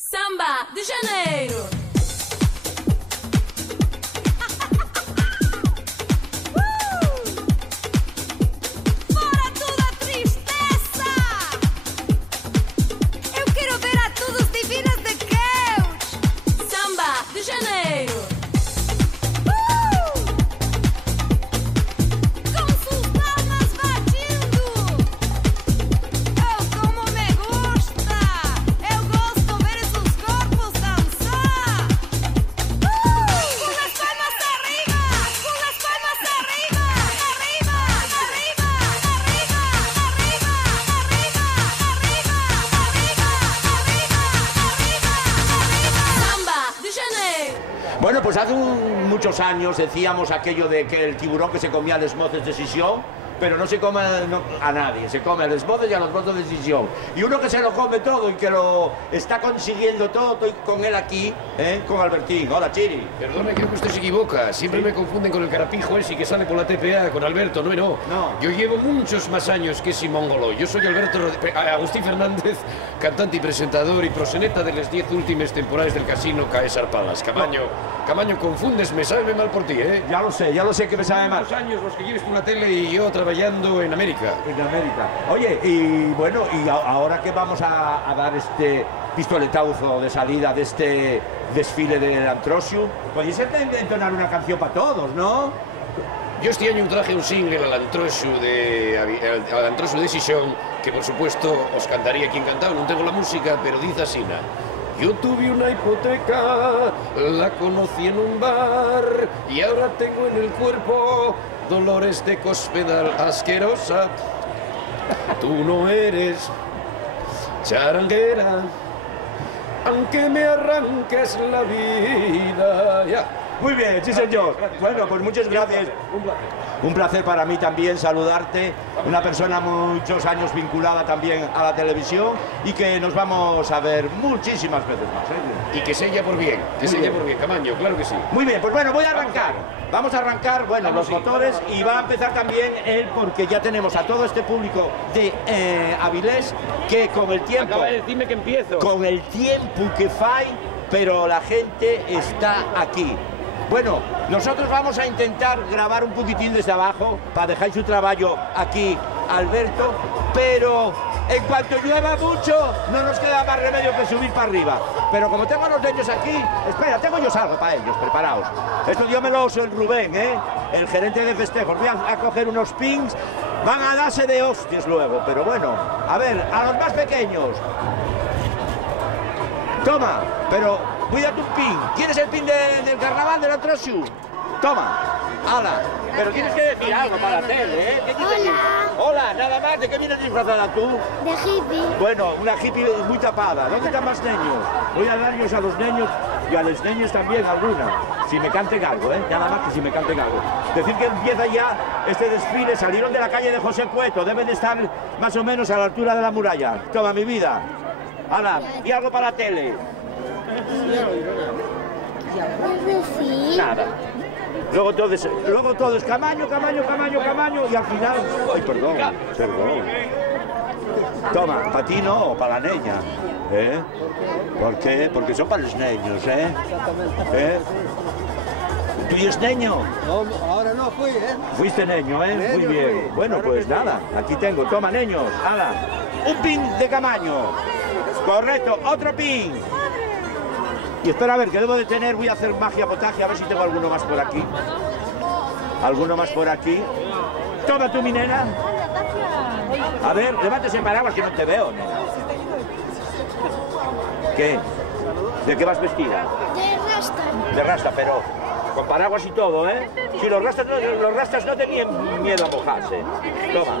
Samba de Janeiro. Bueno, pues hace muchos años decíamos aquello de que el tiburón que se comía los moces de Sisión, pero no se come a nadie, se come a los moces y a los moces de Sisión. Y uno que se lo come todo y que lo está consiguiendo todo, estoy con él aquí, con Albertín. Hola, Chiri. Perdone, creo que usted se equivoca. Siempre me confunden con el carapijo ese que sale por la TPA, con Alberto. No. Yo llevo muchos más años que Simón Goló. Yo soy Agustín Fernández, cantante y presentador y proseneta de las 10 últimas temporadas del casino Caesar Palace. Camaño, confundes, me sabe mal por ti, ¿eh? Ya lo sé que me sabe mal. Muchos años los que lleves por la tele y yo trabajando en América. En América. Oye, y bueno, y ahora que vamos a dar este pistoletazo de salida de este desfile del Antrosiu, podéis entonar una canción para todos, ¿no? Yo este año traje un single al Antrosiu de Sisión, que por supuesto os cantaría quien cantaba, no tengo la música, pero dice así. Yo tuve una hipoteca, la conocí en un bar y ahora tengo en el cuerpo dolores de cospedal asquerosa. Tú no eres charanguera, aunque me arranques la vida. Ya. Muy bien, sí señor. Gracias. Bueno, pues muchas gracias. Un placer. Un placer para mí también saludarte, una persona muchos años vinculada también a la televisión y que nos vamos a ver muchísimas veces más. Y que sella por bien, Camaño, claro que sí. Muy bien, pues bueno, voy a arrancar. Vamos a arrancar, bueno, los motores y va a empezar también él porque ya tenemos a todo este público de Avilés que con el tiempo... Acaba de decirme que empiezo. Con el tiempo que fai, pero la gente está aquí. Bueno, nosotros vamos a intentar grabar un poquitín desde abajo para dejar su trabajo aquí, Alberto, pero en cuanto llueva mucho no nos queda más remedio que subir para arriba. Pero como tengo a los niños aquí, espera, tengo yo algo para ellos, preparaos. Esto diómelo el Rubén, el gerente de festejos. Voy a coger unos pins, van a darse de hostias luego, pero bueno, a ver, a los más pequeños. Toma, pero cuida tu pin. ¿Quieres el pin del carnaval del Antrosiu? Toma, hala. Pero tienes que decir algo para la tele, ¿eh? Hola, nada más. ¿De qué vienes disfrazada tú? De hippie. Bueno, una hippie muy tapada. ¿Dónde están más niños? Voy a darles a los niños y a los niños también alguna. Si me canten algo, ¿eh? Nada más que si me canten algo. Decir que empieza ya este desfile. Salieron de la calle de José Cueto. Deben de estar más o menos a la altura de la muralla. Toma, mi vida. Hala, y algo para la tele. Nada. Luego todo es Camaño, y al final... Ay, perdón. Toma, para ti no, para la niña. ¿Por qué? Porque son para los niños, ¿Tú eres niño? No, ahora no fui, Fuiste niño, Muy bien. Bueno, pues nada, aquí tengo. Toma, niños, hala. Un pin de Camaño. Correcto, otro pin. Y espera a ver, que debo de tener, voy a hacer magia potaje, a ver si tengo alguno más por aquí. ¿Alguno más por aquí? Toma tú, mi nena. A ver, levántese en paraguas que no te veo, nena. ¿Qué? ¿De qué vas vestida? De rasta. De rasta, pero con paraguas y todo, ¿eh? Si los rastas no tenían miedo a mojarse. Toma.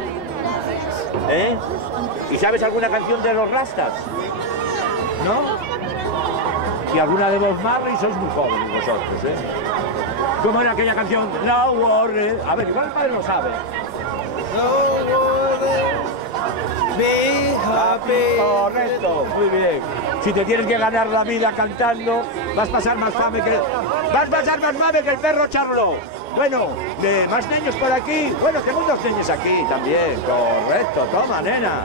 ¿Y sabes alguna canción de los rastas? ¿No? Y alguna de Bob Marley, sois muy jóvenes vosotros, ¿Cómo era aquella canción? No worry. A ver, igual el padre lo sabe. No worry, be happy. Correcto, muy bien. Si te tienes que ganar la vida cantando, vas a pasar más fame que el perro Charlot. Bueno, de más niños por aquí. Bueno, tengo dos niños aquí también. Correcto, toma, nena.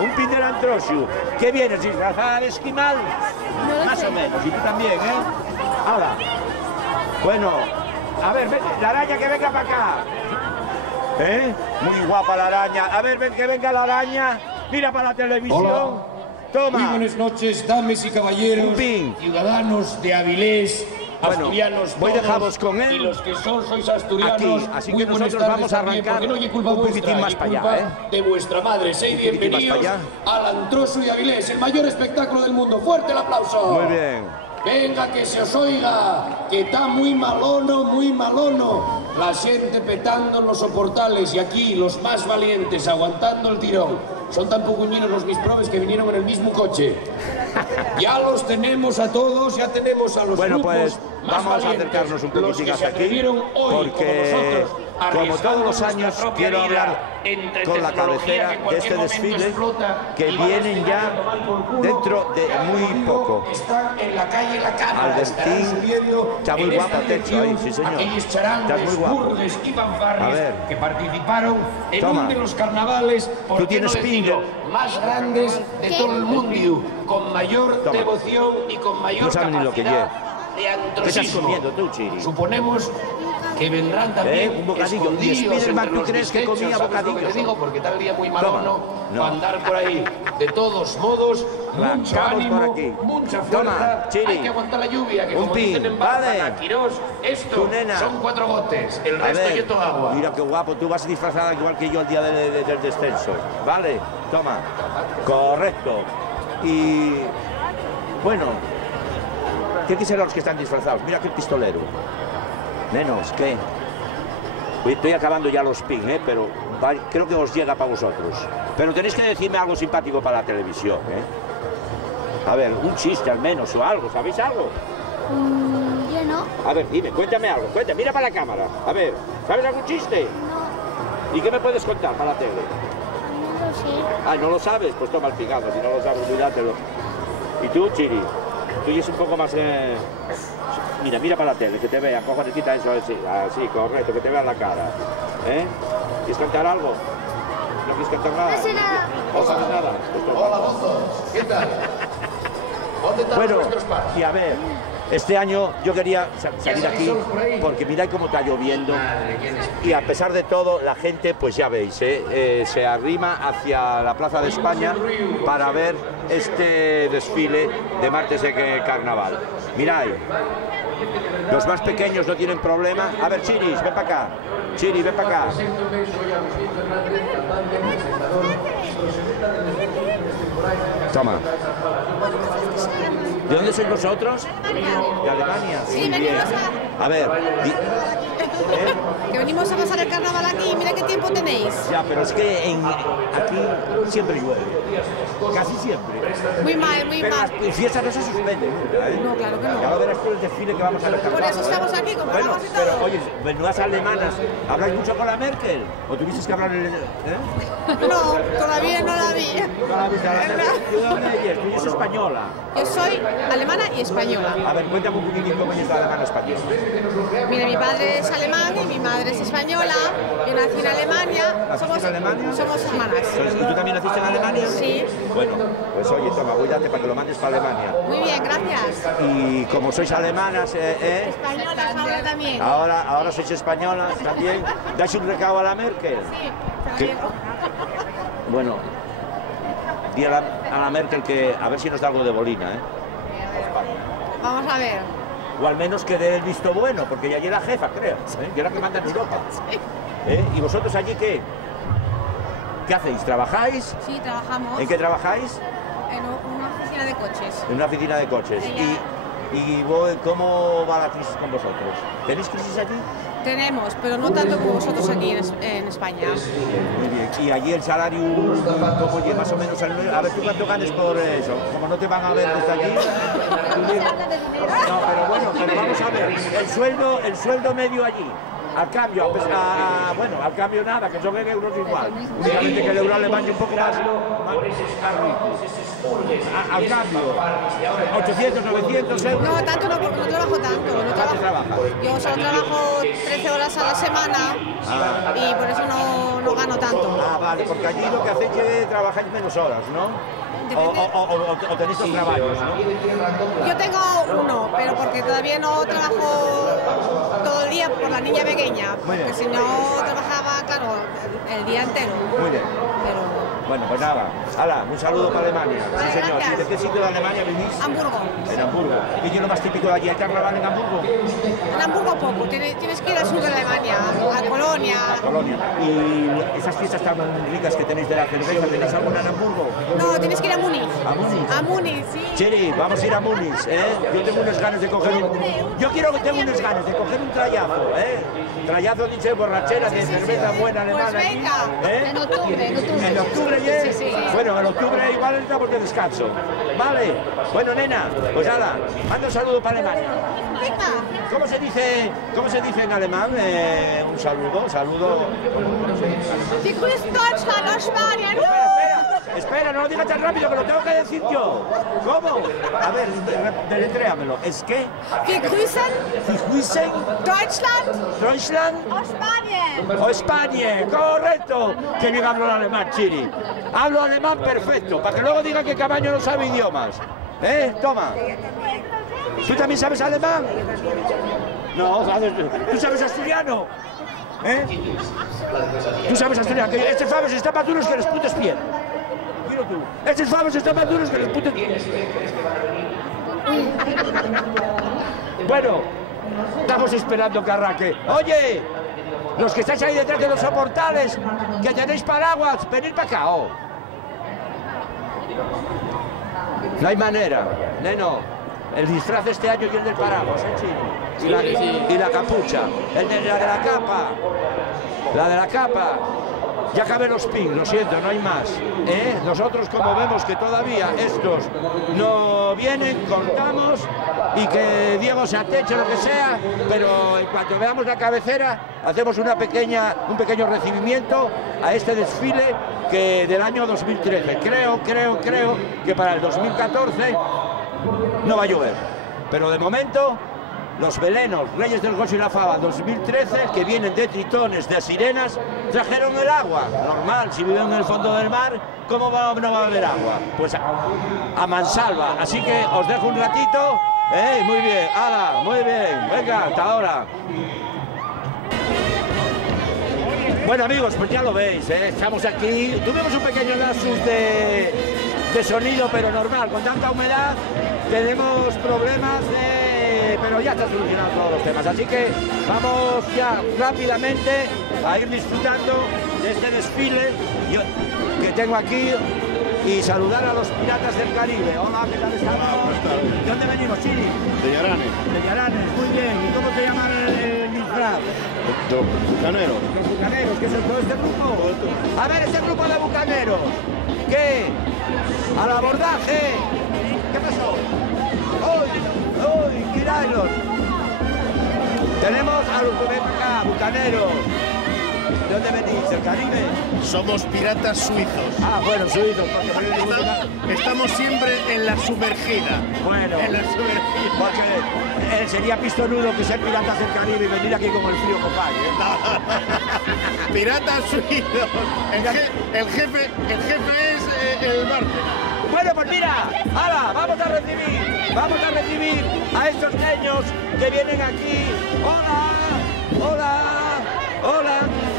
Un pin del Antrosiu. ¿Qué vienes, disfrazada de esquimal? No, o menos. Y tú también, ¿eh? Ahora. Bueno. A ver, ven, la araña que venga para acá. ¿Eh? Muy guapa la araña. A ver, ven, que venga la araña. Mira para la televisión. Hola. Toma. Muy buenas noches, dames y caballeros, Un pin. ciudadanos de Avilés, Bueno, asturianos voy todos, dejaros con él y los que sois asturianos, aquí, así muy que buenas nosotros tardes vamos a también, arrancar porque no hay culpa un vuestra, poquitín más hay para allá, culpa de vuestra madre. Sed poquitín más bienvenidos para allá. al Antroso y Avilés, el mayor espectáculo del mundo. ¡Fuerte el aplauso! Muy bien. Venga, que se os oiga, que está muy malono. La gente petando en los soportales y aquí los más valientes aguantando el tirón. Son tan pocuñinos los mis probes que vinieron en el mismo coche. Ya los tenemos a todos, ya tenemos a los Bueno, grupos pues más vamos a valientes, acercarnos un los poquitín que se hasta aquí, atrevieron hoy, porque como nosotros, como todos arriesgando los nuestra años propia quiero vida hablar entre con la tecnología cabecera que en de cualquier este momento desfile explota, que y van a vienen estar ya a tomar por culo. dentro de muy poco. Están en la calle La Cámara, estarán Albertín, subiendo está muy en guapo esta el techo ahí, dirección sí, señor. aquellos Estás charangues, muy guapo. burles y A fanfarrias ver. que participaron en Toma. uno de los carnavales, por Tú qué no tienes decirlo, pingo. más grandes de todo el mundo, con mayor Toma. devoción y con mayor No saben ni lo que capacidad de ¿Qué estás antrosismo. comiendo tú, Chiri? Suponemos que vendrán también Un bocadillo. ¿Y escondidos Spiderman, entre tú los crees que bistechos, comía ¿sabes lo que bocadillos? te digo? Porque tal día muy Toma. malono No. va a andar por ahí. De todos modos, mucho Arrancamos ánimo, por aquí. mucha Toma, fuerza. Chiri. Hay que aguantar la lluvia, que Un como pin, dicen en vale. Bárcena, Quirós, esto Tu nena. son 4 gotes, el A resto ver, yeto agua. mira qué guapo, tú vas disfrazada igual que yo el día del descenso. Vale, toma. Correcto. Y bueno, tienen que ser los que están disfrazados. Mira qué pistolero. Menos, ¿qué? Estoy acabando ya los pin, pero creo que os llega para vosotros. Pero tenéis que decirme algo simpático para la televisión, A ver, un chiste al menos o algo, ¿sabéis algo? Yo no. A ver, dime, cuéntame algo, cuéntame, mira para la cámara. A ver, ¿sabes algún chiste? No. ¿Y qué me puedes contar para la tele? No lo sé. Ah, ¿no lo sabes? Pues toma el picado, si no lo sabes, cuídatelo. ¿Y tú, Chiri? Tú ya es un poco más... Mira para la tele, que te vean, cojones, quita eso así, correcto, que te vean la cara. ¿Quieres cantar algo? ¿No quieres cantar nada? No sé nada. ¿No sabes nada? Pues toma. Hola, mozos, ¿qué tal? ¿Dónde están Bueno, vuestros padres? y a ver, este año yo quería salir aquí solos por ahí? porque mirad cómo está lloviendo y a pesar de todo la gente, pues ya veis, se arrima hacia la Plaza de España para ver este desfile de martes de carnaval. Mirad, los más pequeños no tienen problema. A ver, Chiris, ven para acá. Chiri, ven para acá. Toma. ¿De dónde sois vosotros? De Alemania. Sí, Muy bien. venimos A ver, Que venimos a pasar el carnaval aquí y mira qué tiempo tenéis. ya, pero es que aquí siempre llueve. Casi siempre. Muy mal, muy Pero mal. las fiestas no se suspenden nunca, ¿eh? No, claro que no. Ya lo verás tú el desfile que vamos a ver. Por eso estamos aquí, con Bueno, paraguas y pero todo. oye, menudas alemanas. ¿Habláis mucho con la Merkel? ¿O tuviste que hablar en el...? No, todavía no la vi. No la viste a la Merkel. ¿Tú de dónde eres? Tú eres española. Yo soy alemana y española. A ver, cuéntame un poquitín cómo es la alemana española. Mira, mi padre es alemán y mi madre es española. Yo nací en Alemania. ¿Naciste en Alemania? Somos hermanas. ¿Y tú también naciste en Alemania? Sí. Bueno, pues oye, toma, cuídate para que lo mandes para Alemania. Muy bien, gracias. Y como sois alemanas, Españolas ahora también. ahora sois españolas también, ¿dais un recado a la Merkel? Sí. ¿Qué? Bueno, di a la Merkel que a ver si nos da algo de bolina, Vamos a ver. O al menos que dé el visto bueno, porque ya era jefa, creo, que era la que manda en Europa. ¿Y vosotros allí qué? ¿Qué hacéis? ¿Trabajáis? Sí, trabajamos ¿En qué trabajáis? en una oficina de coches. En una oficina de coches. Sí, ¿Y cómo va la crisis con vosotros? ¿Tenéis crisis allí? Tenemos, pero no tanto como vosotros aquí en España. Muy bien. ¿Y allí el salario, cómo llega más o menos al mes? A ver, ¿tú cuánto ganes por eso? Como no te van a ver desde allí. No, pero bueno, pero vamos a ver. El sueldo medio allí. Al cambio, bueno, al cambio nada, que son en euros igual. Únicamente que el euro alemán es un poco más rico. Al cambio, 800, 900 euros. No, tanto no, porque no trabajo tanto. No ¿Cuánto trabajas? Yo solo trabajo 13 horas a la semana y por eso no gano tanto. Ah, vale, porque allí lo que hacéis es que trabajáis menos horas, ¿no? o tenéis dos trabajos, ¿no? Yo tengo uno, pero porque todavía no trabajo todo el día por la niña pequeña, porque si no trabajaba, claro, el día entero. Muy bien. Pero... Bueno, pues nada. Hala, un saludo para Alemania. Vale, Sí, señor. gracias. ¿Y de qué sitio de Alemania vivís? Hamburgo. En Hamburgo. ¿Y qué es lo más típico de allí? ¿Hay carnaval en Hamburgo? En Hamburgo poco, tienes que ir al sur de Alemania, a Colonia. A Colonia. ¿Y esas fiestas tan ricas que tenéis de la cerveza, tenéis alguna en Hamburgo? No, tienes que ir a Múnich. ¿A Múnich? A Múnich, sí. Chiri, vamos a ir a Múnich, ¿eh? Yo tengo unas ganas de coger un... tengo unas ganas de coger un trayazo, ¿eh? Trayazo, dice, borrachera de cerveza buena alemana. Pues venga. ¿Eh? En octubre. ¿En octubre ya? Sí, sí. Bueno, en octubre igual estamos de descanso. Vale. Bueno, nena, pues nada, manda un saludo para Alemania. Venga. ¿Cómo se dice en alemán? Un saludo. Die grüßen Deutschland aus Spanien. Espera, no lo digas tan rápido, que lo tengo que decir yo. ¿Cómo? A ver, deletréamelo. ¿Es qué? Wir grüßen Deutschland aus Spanien. o España. Correcto. Que bien hablo el alemán, Chiri. Hablo alemán perfecto, para que luego digan que Camaño no sabe idiomas. Toma. ¿Tú también sabes alemán? No, ¿tú sabes asturiano? ¿Tú sabes asturiano? Que estos faves están más duros que los putos pies. Mira tú. Estos faves están más duros que los putos pies. Bueno, estamos esperando que arranque. Oye, los que estáis ahí detrás de los soportales, que tenéis paraguas, venid para acá. No hay manera, neno. El disfraz este año y el del paraguas, Chino. Y la capucha. La de la capa. La de la capa. Ya caben los pins, lo siento, no hay más. Nosotros, como vemos que todavía estos no vienen, cortamos y que Diego se ateche lo que sea, pero en cuanto veamos la cabecera, hacemos un pequeño recibimiento a este desfile que del año 2013. Creo que para el 2014 no va a llover, pero de momento los velenos Reyes del Gozo y la Fava 2013, que vienen de tritones, de sirenas, trajeron el agua. Normal, si viven en el fondo del mar, ¿cómo no va a haber agua? Pues a mansalva. Así que os dejo un ratito. Muy bien, ¡hala! Muy bien, venga, hasta ahora. Bueno, amigos, pues ya lo veis, estamos aquí. Tuvimos un pequeño lapsus de sonido, pero normal, con tanta humedad tenemos problemas, pero ya está solucionado todos los temas, así que vamos ya rápidamente a ir disfrutando de este desfile que tengo aquí y saludar a los piratas del Caribe. Hola, ¿qué tal estamos? ¿De dónde venimos, Chiri? De Llaranes. De Llaranes, muy bien. ¿Y cómo se llama el disfraz? Los bucaneros. Los bucaneros, ¿qué es todo este grupo? A ver, este grupo de bucaneros, ¿qué? ¡Al abordaje! ¿Qué pasó? ¡Uy! ¡Quirailos! Tenemos a los bucaneros. ¿De dónde venís? ¿Del Caribe? Somos piratas suizos. Ah, bueno, suizos, porque Estamos siempre en la sumergida. Bueno, En la sumergida. porque sería pistonudo que ser piratas del Caribe y venir aquí como el frío compadre. Piratas suizos. El jefe es el Bárcena. Bueno, pues mira, ahora vamos a recibir a estos niños que vienen aquí. Hola.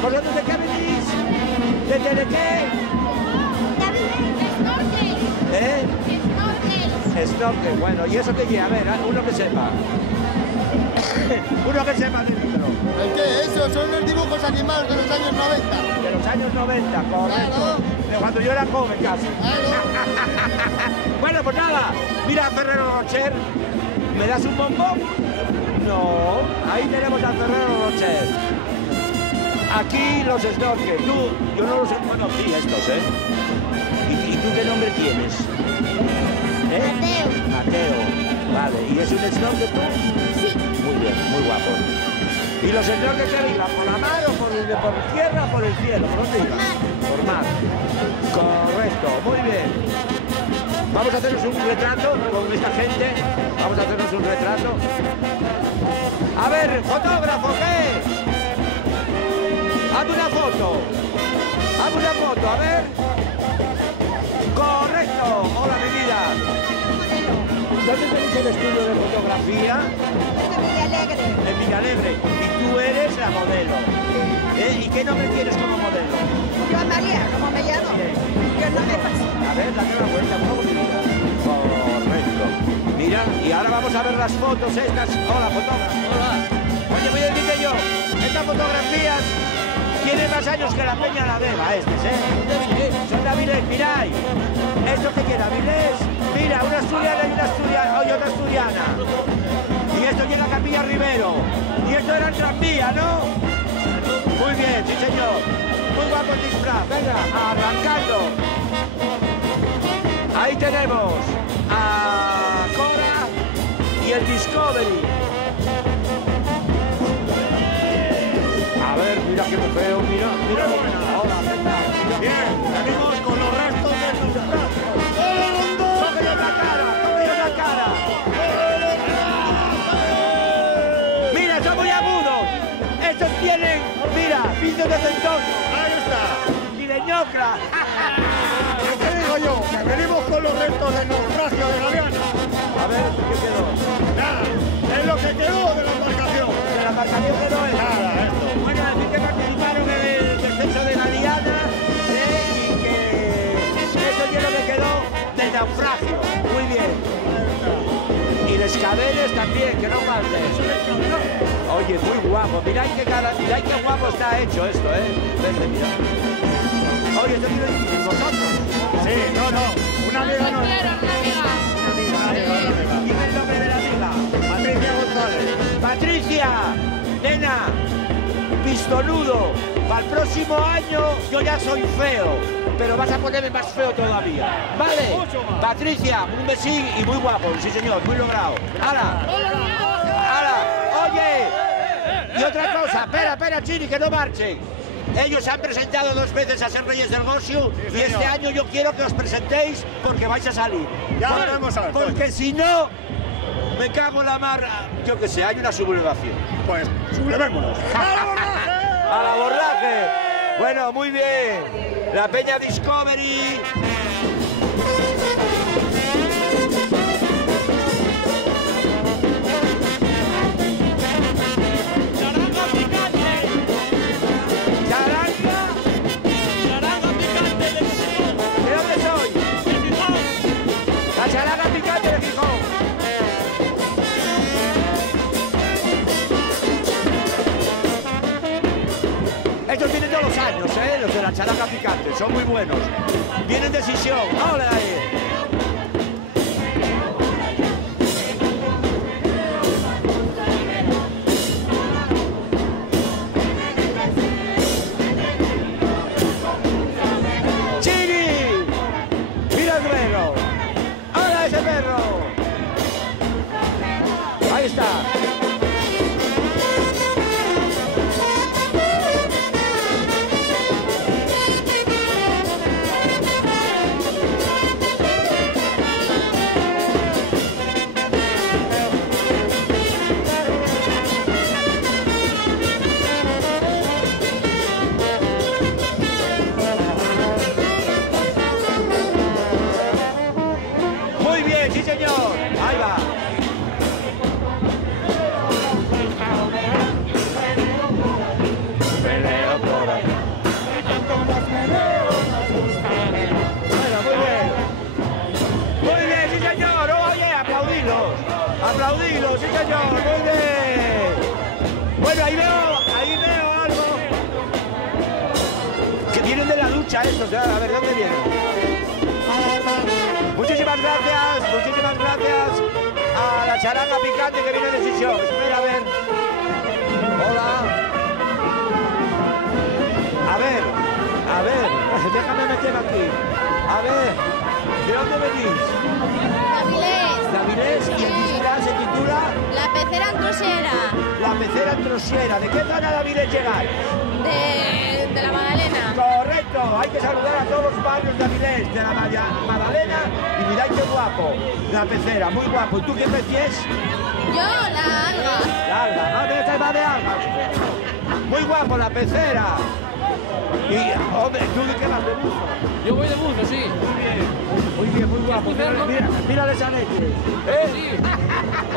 ¿Vosotros de qué venís? ¿De qué? Snorkel, bueno, ¿y eso qué lleva? A ver, uno que sepa. Uno que sepa del libro. ¿El qué? Eso son los dibujos animados de los años 90. De los años 90, correcto. Claro. De cuando yo era joven casi. Bueno, pues nada, mira a Ferrero Rocher. ¿Me das un bombón? No, ahí tenemos a Ferrero Rocher. Aquí los snorkel. Yo no los... Bueno, sí, estos, ¿Y tú qué nombre tienes? Mateo. Vale, ¿y es un snorkel tú? Sí. Muy bien, muy guapo. ¿Y los snorkel que iban por la mar o por tierra o por el cielo? ¿Por dónde iban? Por mar. Correcto, muy bien. Vamos a hacernos un retrato con esta gente. Vamos a hacernos un retrato. A ver, fotógrafo, ¿qué? Hazme una foto, a ver. ¡Correcto! ¡Hola, mi vida! ¿Dónde tenéis el estudio de fotografía? En Villalegre. En Villalegre. Y tú eres la modelo. ¿Y qué nombre tienes como modelo? Yo Amalia, como me llamo. Yo no me paso. A ver, dame una vuelta, ¿cómo bonita? Correcto. Mira, y ahora vamos a ver las fotos estas. Hola, fotógrafo. Hola. Oye, voy a decirte yo, estas fotografías tienen más años que la Peña la Vega, estos, ¿eh? Son de Avilés, miráis. ¿Esto qué quiere, Avilés? Mira, una asturiana y una asturiana, oye, otra asturiana. Y esto llega a Capilla Rivero. Y esto era el tranvía, ¿no? Muy bien, sí señor. Muy guapo el disfraz. Venga, arrancando. Ahí tenemos a Cora y el Discovery. A ver, mira qué feo, mira. Hola, ¿qué tal? Bien, venimos con los restos de sus brazos. ¡Cógele la cara! ¡Mira, son muy agudos! Estos tienen, mira, pintos de centón. Ahí está. Y de ñocra. ¿Qué digo yo? Que venimos con los restos del naufragio de la Diana. A ver, ¿qué quedó? Nada, es lo que quedó de la embarcación. De la embarcación quedó esto. Nada, esto. Bueno, decir que participaron en el descenso de la Diana y que eso es lo que quedó del naufragio. Muy bien. Y los cabeles también, que no falten. Oye, muy guapo. Mirad qué guapo está hecho esto, ¿eh? Vente, mira. Oye, esto quiero decir vosotros. Sí, no. Una amiga no. Dime el nombre de la amiga. Patricia González. Patricia, nena, pistonudo. Para el próximo año yo ya soy feo, pero vas a ponerme más feo todavía. ¿Vale? Mucho más. Patricia, un besín y muy guapo. Sí, señor, muy logrado. ¡Hala! ¡Oye! Y otra cosa, espera, Chini, que no marchen. Ellos se han presentado 2 veces a ser Reyes del Gocio y este año yo quiero que os presentéis porque vais a salir. Ya veremos a ver. Porque si no, me cago en la mar. Yo qué sé, hay una sublevación. Pues, sublevémonos. ¡Al abordaje! Bueno, muy bien. La Peña Discovery. Estos vienen todos los años, los de la chalaca picante, son muy buenos. Vienen de Sisión, ¡ole ahí! ¡Chini! ¡Mira el perro! ¡Hola ese perro! Ahí está. Sí, señor. Ahí va. Bueno, muy bien. Muy bien, sí, señor. Oye, aplaudidlos, sí, señor. Muy bien. Bueno, ahí veo algo. Que vienen de la ducha estos. A ver, ¿dónde vienen? Muchísimas gracias a la charanga picante que viene de Sisión. Espera, a ver. Hola. A ver, déjame meterme aquí. A ver, ¿de dónde venís? Avilés. ¿De Avilés? ¿Y el disfraz se titula? La pecera entrosera. La pecera entrosera. ¿De qué zona de Avilés llegáis? De la Magdalena. Correcto, hay que saludar a todos los barrios de Avilés, de la Magdalena, y mirad qué guapo, la pecera, muy guapo. ¿Y tú qué prefieres? Yo, la alga. La alga, no, esta va de algas. Muy guapo, la pecera. Y, hombre, ¿tú de qué vas de buzo? Yo voy de buzo, sí. Muy bien, muy guapo. Mira esa leche. Sí.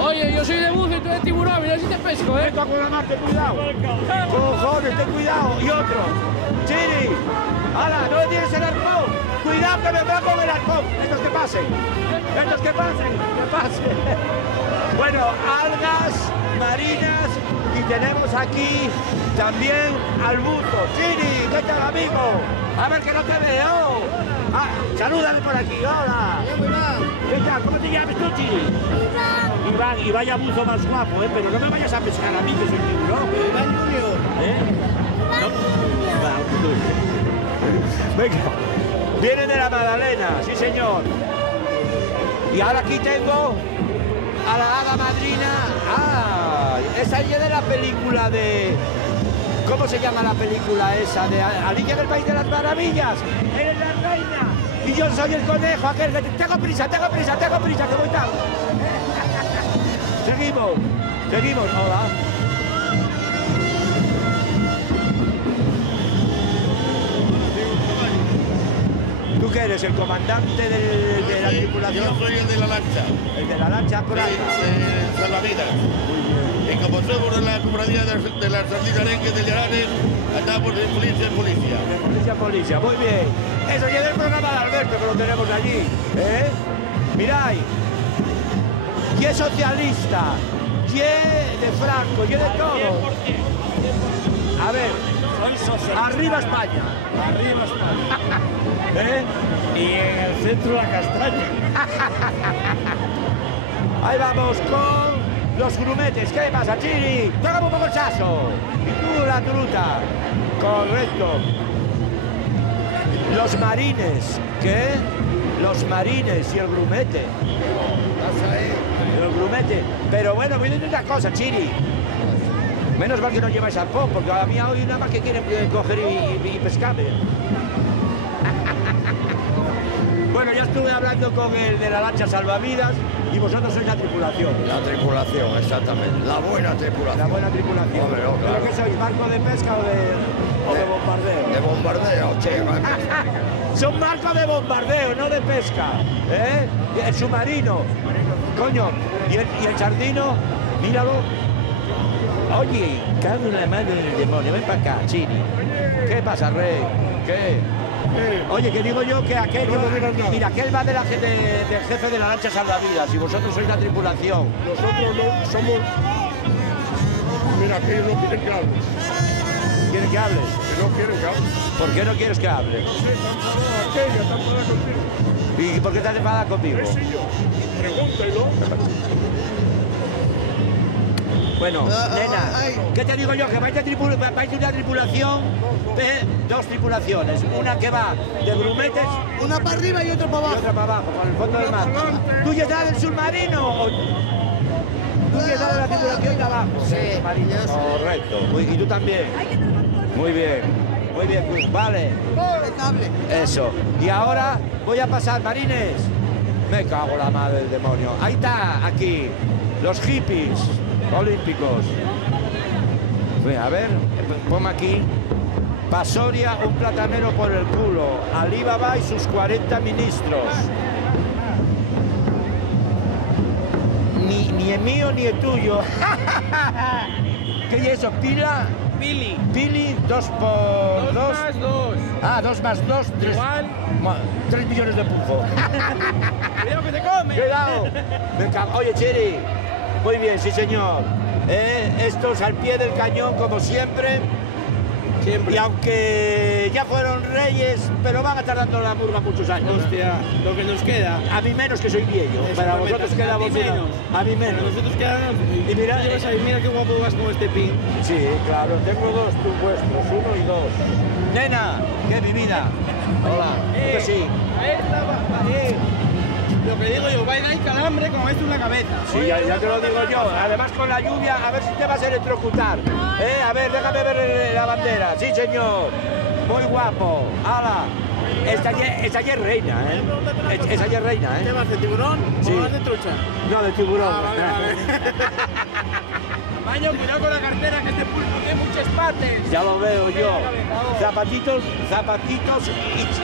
Oye, yo soy de buzo y tú de tiburón, mira si te pesco, ¿eh? Venga con la mar, ten cuidado. Cojones, ten cuidado. Y otro. Chiri. ¡Hala! ¿No le tienes el arpón? Cuidado que me va con el arpón. Estos que pasen. Estos que pasen. Que pasen. Bueno, algas marinas. Y tenemos aquí también al buzo. Chiri, ¿qué tal, amigo? A ver que no te veo. Ah, salúdame por aquí, hola. ¿Qué tal? ¿Cómo te llamas tú, Chiri? Iván, y vaya buzo más guapo, pero no me vayas a pescar a mí, que soy tiburón. Iván Junior. ¿No? Venga, viene de la Magdalena, sí señor. Y ahora aquí tengo a la hada madrina. Ah, esa es de la película de... ¿Cómo se llama la película esa? De Alicia del País de las Maravillas. Eres la reina. Y yo soy el conejo, aquel que... Tengo prisa, que voy tarde. Seguimos. Hola. ¿Tú qué eres? ¿El comandante de la tripulación? Yo soy el de la lancha. El de la lancha por ahí. De salvavidas. Y como somos de la cofradía de las sardinas arenques de Llaranes, andamos de policía en policía. De policía, muy bien. Eso ya es el programa de Alberto, que lo tenemos allí. Mirad. Y es socialista, y es de Franco, y es de todo. A ver, arriba España. Arriba España. Y en el centro la castaña. Ahí vamos con los grumetes. ¿Qué pasa, Chiri? Tócame un poco el chaso. Y tú la truta. Correcto. Los marines. ¿Qué? Los marines y el grumete. El grumete. Pero bueno, voy a decir una cosa, Chiri. Menos mal que no lleváis arpón, porque a mí hoy nada más que quieren coger y pescarme. Bueno, ya estuve hablando con el de la lancha salvavidas y vosotros sois la tripulación. La tripulación, exactamente. La buena tripulación. La buena tripulación. Hombre, no, claro. ¿Pero qué sois? ¿Barco de pesca o de bombardeo? De bombardeo, che. Son barcos de bombardeo, no de pesca. El submarino. Coño, y el sardino, míralo. Oye, cago en la madre del demonio, ven para acá, Chini. ¿Qué pasa, Rey? ¿Qué? Oye, que digo yo que aquel, mira, aquel va del jefe de la lancha salvavidas y vosotros sois la tripulación. Nosotros no somos... Mira, que ellos no quieren que hables. ¿Quieren que hables? Que no quieren que hables. ¿Por qué no quieres que hable? No sé, están enfadadas aquella, están enfadadas contigo. ¿Y por qué te enfadas conmigo? Sí, yo. Pregúntalo. Bueno, nena, ¿qué te digo yo? Que vais de una tripulación, dos tripulaciones. Una que va de grumetes. Una para arriba y otra para abajo. Y otra para abajo, por el fondo del mar. ¿Tú ya estás del submarino? ¿Tú ya estás de la tripulación de abajo? Sí, correcto. ¿Y tú también? Muy bien, vale. Eso. Y ahora voy a pasar, marines. Me cago en la madre del demonio. Ahí está, aquí, los hippies olímpicos. A ver, ponme aquí. Pasoria, un platanero por el culo. Alibaba y sus 40 ministros. Ni el mío ni el tuyo. ¿Qué es eso? ¿Pila? Pili. Pili, 2 por 2. 2 más 2. Ah, 2 más 2, 3. Igual. 3 millones de pufo. Cuidado que te come. Cuidado. Oye, Chiri. Muy bien, sí, señor. Estos al pie del cañón, como siempre. Y aunque ya fueron reyes, pero van a estar dando la murga muchos años. Hostia, lo que nos queda. A mí menos, que soy viejo. Para vosotros queda menos. A mí menos. Nosotros quedamos. Y mira, mira qué guapo vas con este pin. Sí, claro. Tengo 2, tú vuestros, 1 y 2. Nena, ¿qué mi vida? Hola. Que sí. Lo que digo yo, va a ir calambre como esto en la cabeza. Sí, ya te lo digo yo. Además con la lluvia, a ver si te vas a electrocutar. A ver, déjame ver la bandera. Sí, señor. Muy guapo. ¡Hala! Esta ya es reina, ¿eh? Esa ya es reina, ¿eh? ¿Qué vas, de tiburón Sí. o vas de trucha? No, de tiburón. Maño, cuidado con la cartera, que este pulpo tiene muchos pates. Ya lo veo yo. Zapatitos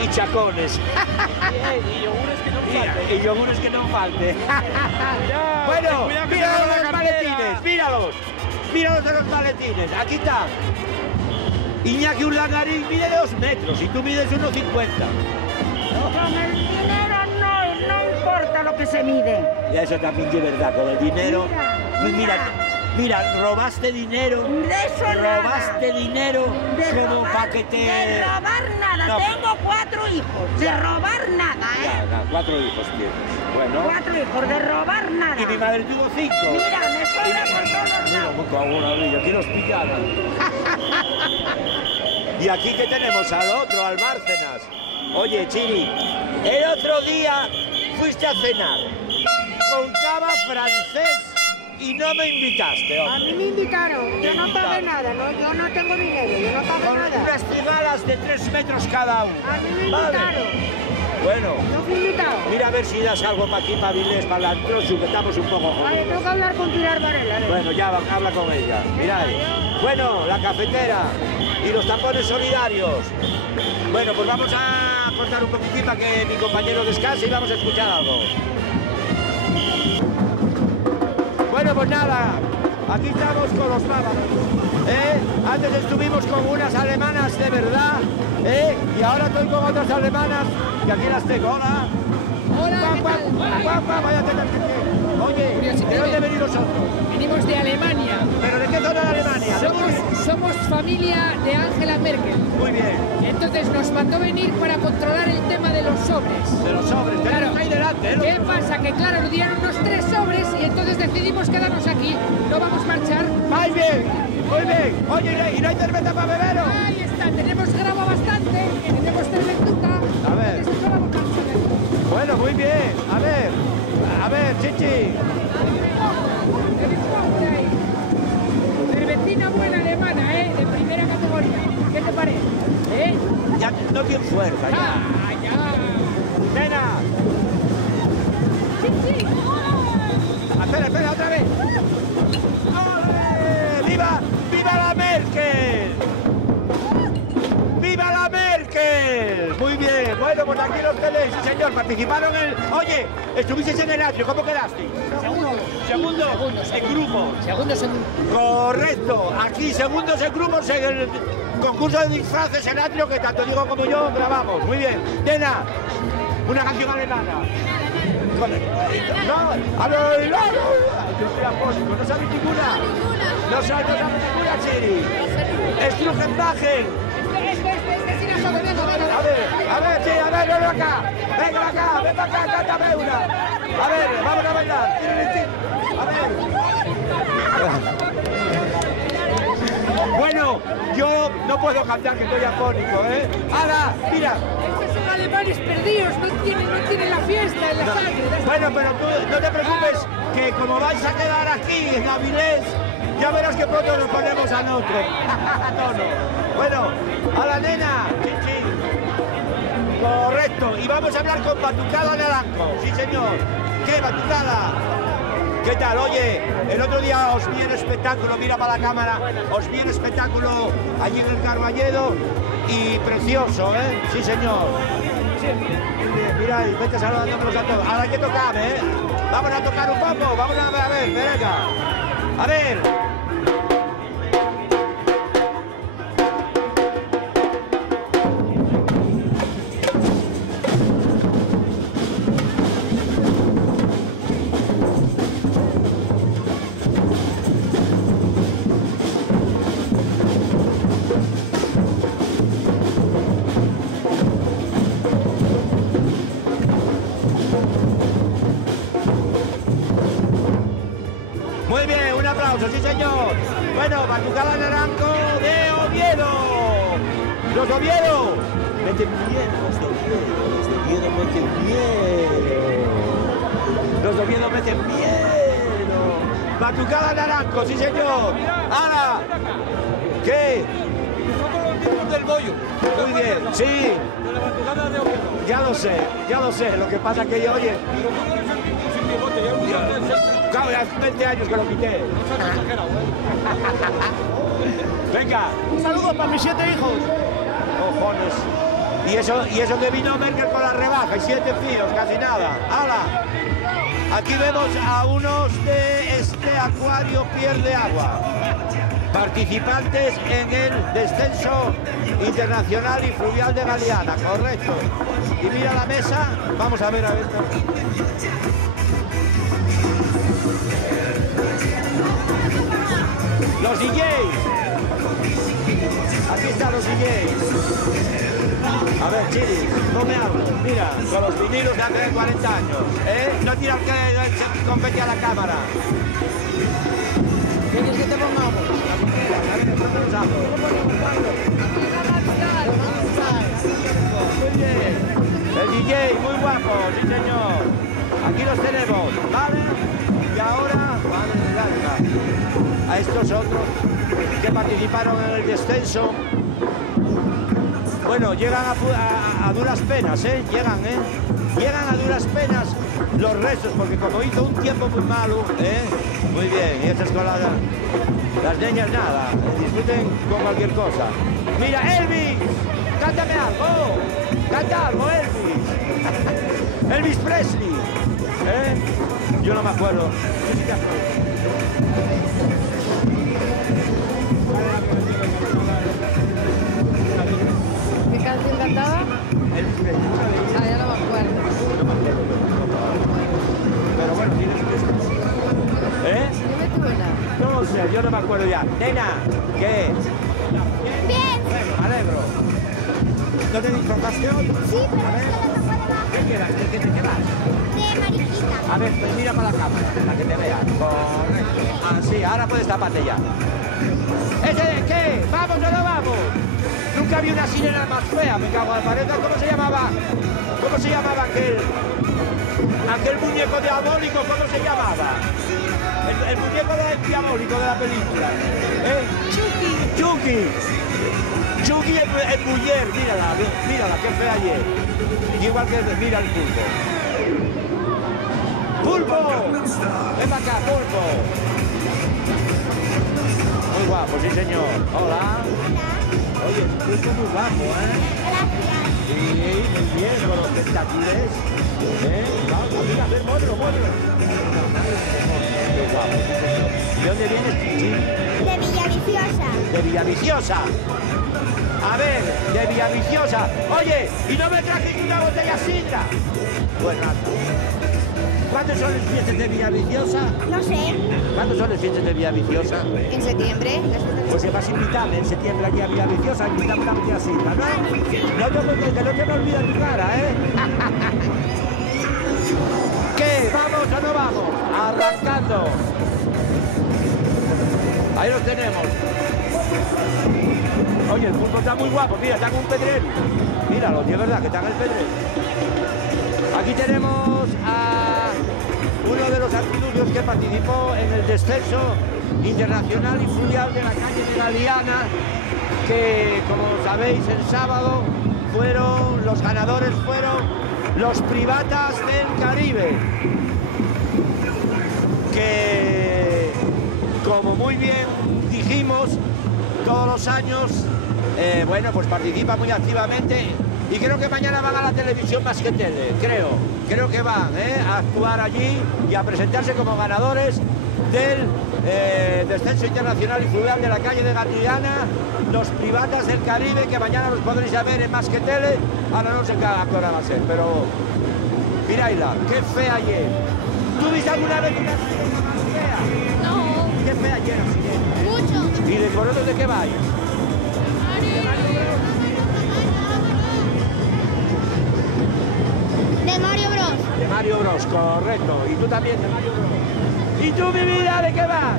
y chacones. Y yogures que no falten. Y yogures que no falte. Bueno, cuidado que míralos se va la los cartera. maletines, míralos. Míralos de los maletines. Aquí está. Iñaki Urdangarín mide 2 metros y tú mides 1,50. Con el dinero no importa lo que se mide. Ya eso también es verdad, con el dinero. Pues mira, robaste dinero. De eso robaste nada. dinero De como robar- para que te. De robar nada. No. Tengo 4 hijos. De robar nada, ¿eh? Ya, 4 hijos tienes. Bueno. 4 hijos. De robar nada. Y mi madre tuvo 5. Mira, me sobra por todos lados. Mira, me cago en la vida, quiero pillar. Y aquí que tenemos al otro, al Bárcenas. Oye, Chiri, el otro día fuiste a cenar con cava francés y no me invitaste, A hombre. mí me invitaron, yo no pagué nada, no, yo no tengo dinero, yo no pagué Con nada. unas cigalas de 3 metros cada uno. A mí me Vale. invitaron, Bueno, no fui invitado. mira a ver si das algo para aquí, para Vilés, para la Antrosu, que estamos un poco Vale, jodidos. tengo que hablar con Pilar Varela. a ver. Bueno, ya habla con ella. Mirad. Bueno, la cafetera y los tampones solidarios. Bueno, pues vamos a cortar un poquitín para que mi compañero descanse y vamos a escuchar algo. Bueno, pues nada, aquí estamos con los bárbaros. Antes estuvimos con unas alemanas de verdad, y ahora estoy con otras alemanas, que aquí las tengo. Hola. Hola, ¿qué tal? Guapa, vaya tener que tener. Oye, ¿de dónde venís vosotros? Venimos de Alemania. ¿Pero de qué zona de Alemania? Somos familia de Angela Merkel. Muy bien. Entonces nos mandó venir para controlar el tema de los sobres. De los sobres, Claro. tenemos ahí delante, ¿eh? ¿Qué pasa? Que claro, nos dieron unos 3 sobres y entonces decidimos quedarnos aquí. No vamos a marchar. ¡Muy bien! ¡Muy bien! Oye, ¿y no hay cerveza para beber? Ahí está, tenemos grava bastante, tenemos cervezuta. A ver. Entonces no vamos a marchar. Bueno, muy bien. A ver, Chichi. Cervecina buena alemana, de primera categoría. ¿Qué te parece? Ya no tiene fuerza, ya. Ah, ya. ¡Nena! Espera, otra vez. ¡Ole! ¡Viva la Merkel! ¡Viva la Merkel! Muy bien, bueno, pues aquí los tenéis, sí señor, participaron en... Oye, estuvisteis en el atrio, ¿cómo quedasteis? Segundo en grupo. Segundos en... Correcto, aquí segundos en grupos en el concurso de disfraces en atrio que tanto Diego como yo grabamos. Muy bien. Nena, una canción alemana. No, yo estoy apósito, ¿no sabéis ninguna? No sabéis ninguna, Chiri. Strugenbachen. A ver, sí, a ver, ven acá, ven para acá, cántame una. A ver, vamos a bailar. A ver. Bueno, yo no puedo cantar, que estoy afónico, ¿eh? ¡Hala! Mira. Estos son alemanes perdidos, no tienen la fiesta en la sangre. Bueno, pero tú no te preocupes, que como vais a quedar aquí en Avilés, ya verás que pronto nos ponemos a otro. A tono. Bueno, a la nena, Chichi. Correcto, y vamos a hablar con Batucada Naranjo. Sí, señor. ¿Qué, Batucada? ¿Qué tal? Oye, el otro día os vi en espectáculo, mira para la cámara, os vi en espectáculo allí en el Carballedo y precioso, ¿eh? Sí, señor. Mira ahí, vete saludándonos a todos. Ahora hay que tocar, ¿eh? Vamos a tocar un poco, vamos a ver, venga. A ver. Muy bien, un aplauso, sí señor. Bueno, Batucada Naranjo de Oviedo. Los Oviedo. Meten miedo, los de Oviedo meten miedo. Los Oviedo meten miedo. Batucada Naranjo, sí señor. Ahora, ¿qué? del bollo. Muy bien, sí. De la batucada de Oviedo. Ya lo sé. Lo que pasa es que yo, oye... Pero tú no eres el mismo sin bigote, ya un Claro, ya hace 20 años que lo quité. No seas exagerado, Venga. Un saludo para mis 7 hijos. Cojones. Y eso que vino Merkel con la rebaja, y 7 fíos, casi nada. ¡Hala! Aquí vemos a unos de este acuario pierde agua. Participantes en el descenso internacional y fluvial de Galiana, correcto. Y mira la mesa, vamos a ver. Los DJs. Aquí están los DJs. A ver, Chiri, no me hablo. Mira, con los vinilos de hace 40 años. No tira el que compete a la cámara. ¿Quieres que te pongamos? Muy bien. El DJ, muy guapo, sí señor. Aquí los tenemos, ¿vale? Y ahora, vale, a estos otros que participaron en el descenso. Bueno, llegan a duras penas, Llegan a duras penas los restos, porque como hizo un tiempo muy malo, Muy bien, y esta escolada, las niñas nada, disfruten con cualquier cosa. Mira, Elvis, cántame algo, canta algo, Elvis. Elvis Presley, Yo no me acuerdo. ¿Qué canción cantaba? Ah, ya no me acuerdo. Pero bueno, ¿tienes Dime tú una. No lo sé, yo no me acuerdo ya. Nena, ¿qué? Bien. Bueno, me alegro. ¿No te disfrutaste hoy? Sí, pero es que no te puedo más. ¿Qué quieras? ¿De qué vas? De mariquita. A ver, pues mira para la cámara, para que te vea. Correcto. Ah, sí, ahora puedes taparte ya. ¿Qué? ¿Vamos o no vamos? Nunca vi una sirena más fea, me cago en la pared. ¿Cómo se llamaba aquel muñeco diabólico? ¿Cómo se llamaba? El muñeco diabólico de la película. Chucky el muller, mírala, qué fea ayer. Y igual que mira el pulpo. ¡Pulpo! ¡Ven para acá, pulpo! Muy guapo, sí señor. Hola. Oye, es un pulpo muy guapo, Gracias. Sí, muy bien, con los tentáculos. Vamos, mira, a ver, móvelo. Muy guapo, sí señor. ¿De dónde vienes, Chichi? De Villaviciosa. De Villaviciosa. A ver, de Villaviciosa. Oye, ¿y no me trajiste una botella sidra? Pues nada. ¿Cuántos son las fiestas de Villaviciosa? No sé. ¿Cuántos son las fiestas de Villaviciosa? En septiembre. Pues se vas a invitarme en septiembre aquí a Villaviciosa, invítame una botella sidra, ¿no? Que no te me olvida tu cara, ¿Qué? ¿Vamos o no vamos? Arrancando. Ahí los tenemos. Oye, el pulpo está muy guapo, mira, está en un pedrero. Míralo, es verdad que está en el pedrero. Aquí tenemos a uno de los artilugios que participó en el descenso internacional y fluvial de la calle de Galiana, que, como sabéis, el sábado los ganadores fueron los Privatas del Caribe, que, como muy bien dijimos, todos los años, bueno, pues participa muy activamente y creo que mañana van a la televisión más que tele, creo que van a actuar allí y a presentarse como ganadores del descenso internacional y fluvial de la calle de Galiana, los Privatas del Caribe, que mañana los podréis ver en más que tele. Ahora no sé qué hora va a ser, pero miradla, qué fea ayer. ¿Tú viste alguna vez una fea? No. ¿Qué fea ayer? Mucho. ¿Y de vosotros de qué vais? De Mario Bros. De Mario Bros, correcto. Y tú también de Mario Bros. ¿Y tú, mi vida, de qué vas?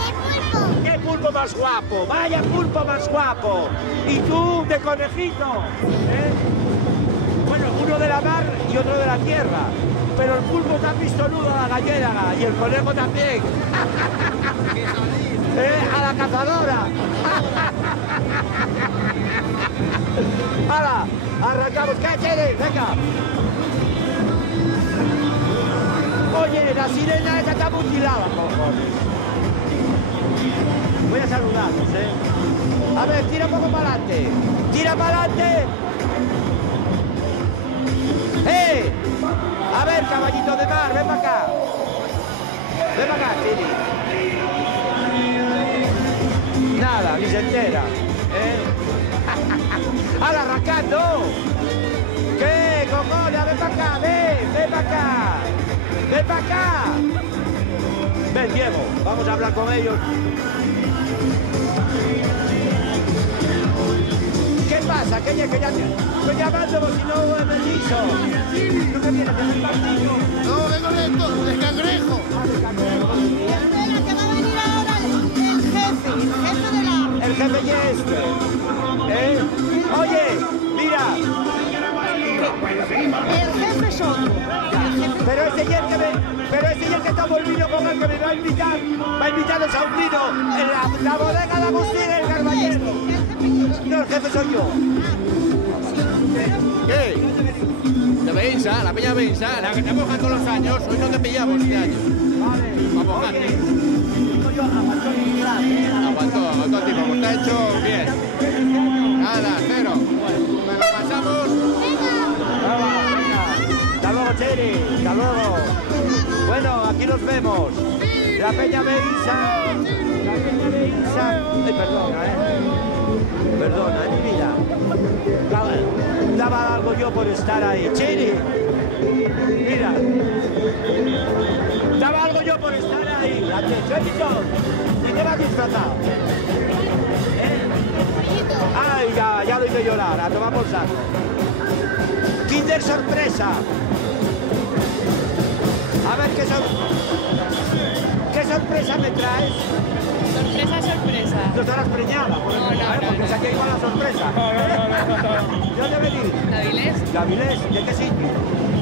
De pulpo. ¡Qué pulpo más guapo! ¡Vaya pulpo más guapo! ¿Y tú, de conejito? Bueno, uno de la mar y otro de la tierra. Pero el pulpo te ha visto nudo a la gallega y el conejo también. A la cazadora. ¡Hala! Arrancamos. ¿Qué quieres? Venga. Oye, la sirena esa está mutilada, cojones. Voy a saludarlos, A ver, tira un poco para adelante. ¡Tira para adelante! ¡Eh! A ver, caballito de mar, ven para acá. Ven para acá, Chiri. Nada, ni se entera. ¡Hala, arrancando! ¿Qué, cojones? Ven para acá, ven para acá. ¡Ven para acá! Ven, Diego, vamos a hablar con ellos. ¿Qué pasa? Que ya te estoy llamando si no es permiso. ¿Tú qué vienes? ¿De partido? No, vengo de cangrejo. Espera, que va a venir ahora el jefe de la... El jefe Yes. Oye, mira. El jefe es otro. Pero ese es el que está volviendo con el que me va a invitar. Va a invitar a un vino en la bodega de Agustín, el Carballero. No, el jefe soy yo. ¿Qué? De Benza, la peña Benza, la que te mojan todos los años, hoy no te pillamos este año. Vale. Vamos, mojarte. Aguantó, tipo, como está hecho, bien. Nada, cero. Nos lo pasamos. Hasta luego, Cheri. Hasta luego. Bueno, aquí nos vemos. La peña Benza. La peña Benza. Ay, perdona, mi vida. Daba algo yo por estar ahí. Chiri, mira. Daba algo yo por estar ahí. Atento. ¿De qué vas disfrazado? Ay, ya lo hice llorar. A tomar por saco. Kinder sorpresa. A ver, ¿qué sorpresa me traes? Sorpresa. ¿Tú estarás preñada? Porque saqué igual la sorpresa. No. ¿De dónde venís? ¿De Avilés? ¿De qué sitio?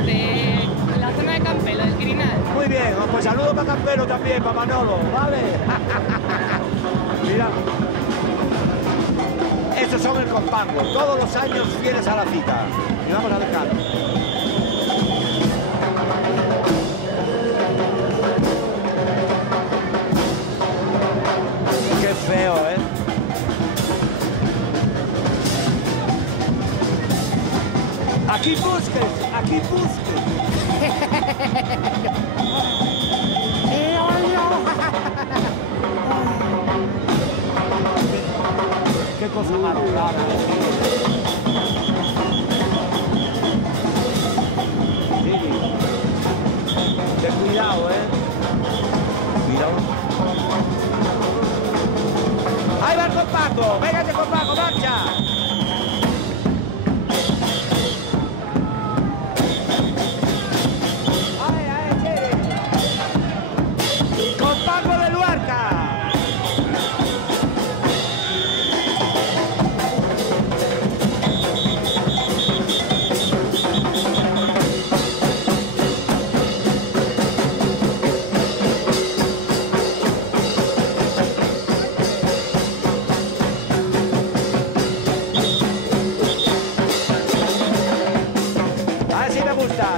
De la zona de Campelo, del Quirinal. Muy bien, pues saludo para Campelo también, para Manolo, ¿vale? Mira. Estos son el Compango. Todos los años vienes a la cita. Y vamos a dejarlo. Qué feo, ¿eh? Aquí busques. Qué cosa más rara. Sí. Ten cuidado, Cuidado. ¡Ahí va el Compango! ¡Véngate, Compango, marcha! ¡Compango de Luarca!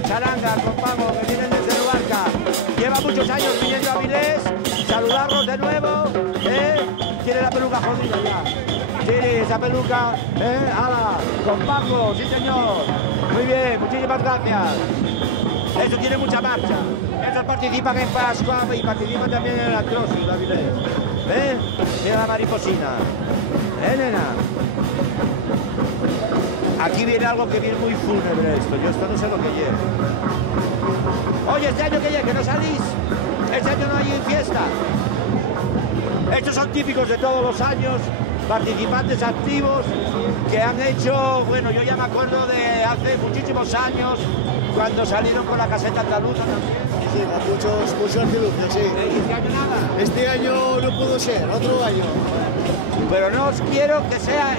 Charanga, Compango, que vienen desde Luarca. Lleva muchos años viniendo a Avilés. Saludarlos de nuevo. Tiene la peluca jodida ya. Sí, esa peluca. ¡Hala! Compango, sí señor. Muy bien, muchísimas gracias. Eso tiene mucha marcha. Estos participan en Pascua y participan también en el Atrocio de Avilés. Mira la mariposina. Nena. Aquí viene algo que viene muy fúnebre esto. Yo esto no sé lo que lleva. Oye, este año que no salís. Este año no hay fiesta. Estos son típicos de todos los años. Participantes activos que han hecho, bueno, yo ya me acuerdo de hace muchísimos años cuando salieron con la caseta andaluza también. Sí, muchos artilugios, sí. ¿Este año nada? Este año no pudo ser, otro año. Pero no os quiero que sea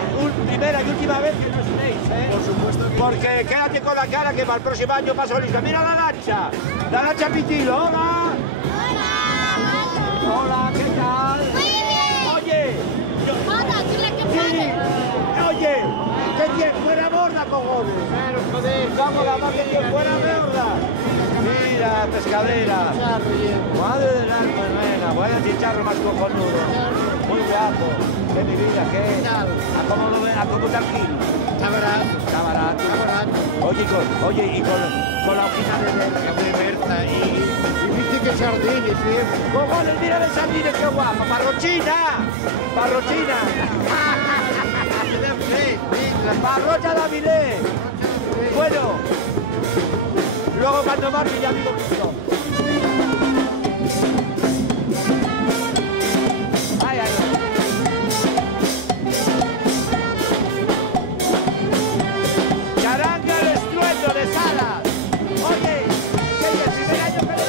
primera y última vez que no estéis, Por supuesto que... Porque quédate con la cara que para el próximo año paso lista. ¡Mira la lancha Pitilo! ¡Hola! ¡Hola! ¿Qué tal? Muy bien. cojones. Claro, joder, vamos la más que Dios fuera verla. Mira, pescadera. Madre del alma, hermana, vaya chicharro más cojonudo. Muy guapo. Que mi vida, ¿qué? ¿A cómo lo ves? ¿A cómo está el kilo? Está barato. Está barato. Está barato. Oye, y con la hojita de Berta y viste que sardines, ¿sí? cojones, mira de sardines, qué guapa. Parrochina. Parrochina. La parrocha de Avilés. Bueno, luego cuando más ya digo que no. Ay, ay, ay. Charanga el estruendo de Salas. Oye, ¿qué es el primer año que le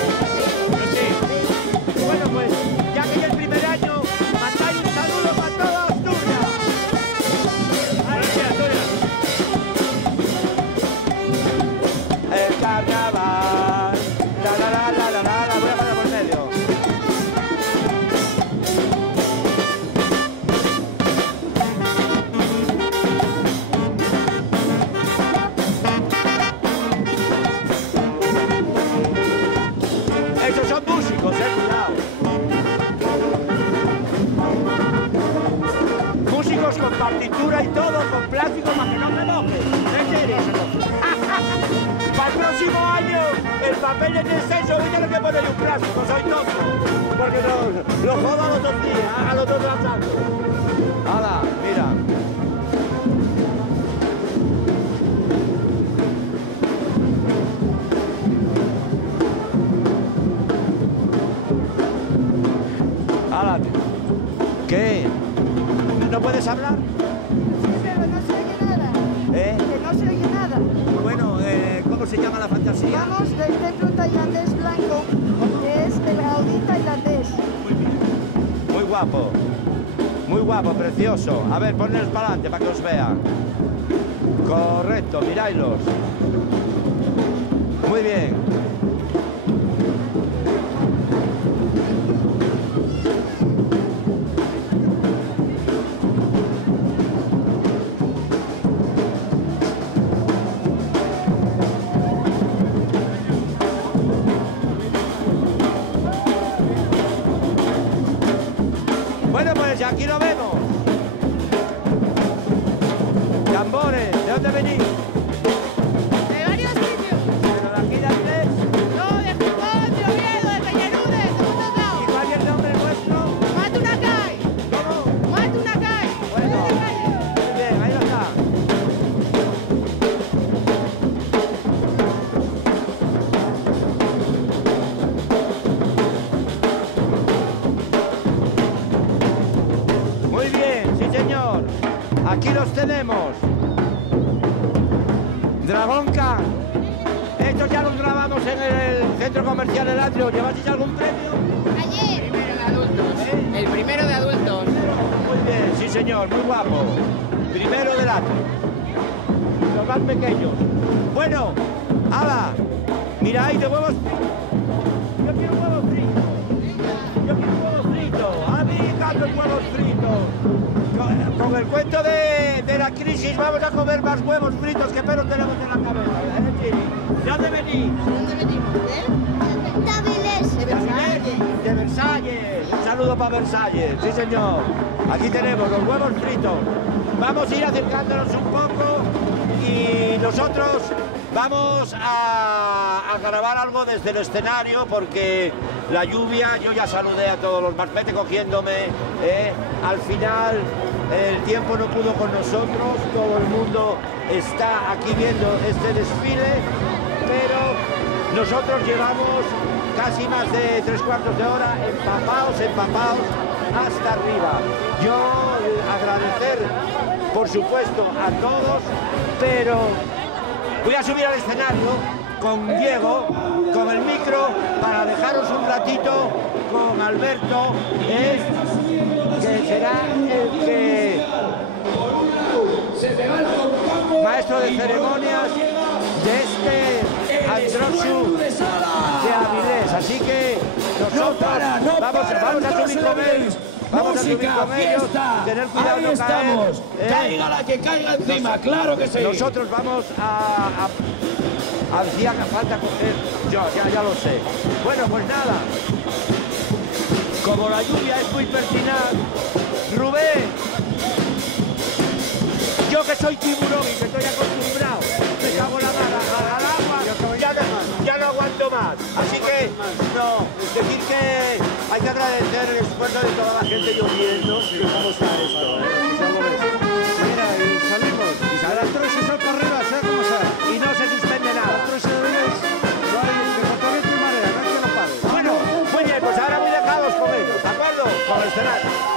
sí. Bueno, pues, ya que es el primer año, mandáis un saludo para toda Asturias. El carnaval, la, voy a poner por medio. Esos son músicos, cuidado. Músicos con partitura y todo, con plástico para que no me moje. ¿En serio? Para el próximo año, el papel en exceso, tiene que poner un plástico, soy tonto. Porque lo jodo a los 2 días, a los 2 días santos. ¡Hala! Mira. ¡Hala! ¿Qué? ¿No puedes hablar? Pero no se oye nada. ¿Eh? Que no se oye nada. Bueno, ¿cómo se llama la fantasía? Vamos del templo tailandés blanco, que es el Gaudí tailandés. Muy guapo, precioso. A ver, ponedlos para adelante para que os vea. Correcto, miradlos. Muy bien. Bueno, pues aquí lo vemos. Tambores, ¿de dónde venís? De varios sitios. ¿Pero de aquí de Avilés? No, de Gijón, de Oviedo, de Peñaludes, de muchos lados. ¿Y cuál es el nombre nuestro? Matunacay. ¿Cómo? Matunacay. Bueno, muy bien, ahí lo está. Muy bien, sí señor. Aquí los tenemos. Dragón Can. Estos ya los grabamos en el centro comercial El Atrio. ¿Llevasteis algún premio? Ayer. Primero de adultos. El primero de adultos. Muy bien, sí señor, muy guapo. Primero del Atrio. Los más pequeños. Bueno, ala. Mira ahí de huevos. Yo quiero huevos fritos. Yo quiero huevos fritos. A mí me encantan los huevos fritos. Con el cuento de la crisis vamos a comer más huevos fritos que pelos tenemos en la cabeza. ¿De dónde venís? ¿Dónde venimos? De Avilés. De Versalles. De Versalles. Un saludo para Versalles. Sí, señor. Aquí tenemos los huevos fritos. Vamos a ir acercándonos un poco y nosotros vamos a grabar algo desde el escenario porque la lluvia, yo ya saludé a todos los más, vete cogiéndome. Al final el tiempo no pudo con nosotros, todo el mundo está aquí viendo este desfile, pero nosotros llevamos casi más de 3/4 de hora empapados hasta arriba. Yo agradecer, por supuesto, a todos, pero voy a subir al escenario con Diego, con el micro, para dejaros un ratito con Alberto, que será el que maestro de ceremonias de este Androsu de Avilés. Así que nosotros vamos a subir con él Vamos a subir música, con ellos, fiesta. tener cuidado Ahí no estamos. caer, Caiga la que caiga encima, claro que sí. Nosotros vamos hacía falta coger, ya lo sé. Bueno, pues nada. Como la lluvia es muy pertinaz, Rubén, yo que soy tiburón y que estoy acostumbrado, me cago en la mala al agua, ya no aguanto más. Así que, no, decir que hay que agradecer el esfuerzo de toda la gente lloviendo. ¿Cómo está esto? Mira, y salimos. Y las troches son para arriba, ¿sabes cómo sale? Y no se suspende nada. Las troches de Vélez, no hay departamento y marea, no hay que lo pare. Bueno, muy bien, pues ahora muy dejados con ellos, ¿de acuerdo? Con el escenario.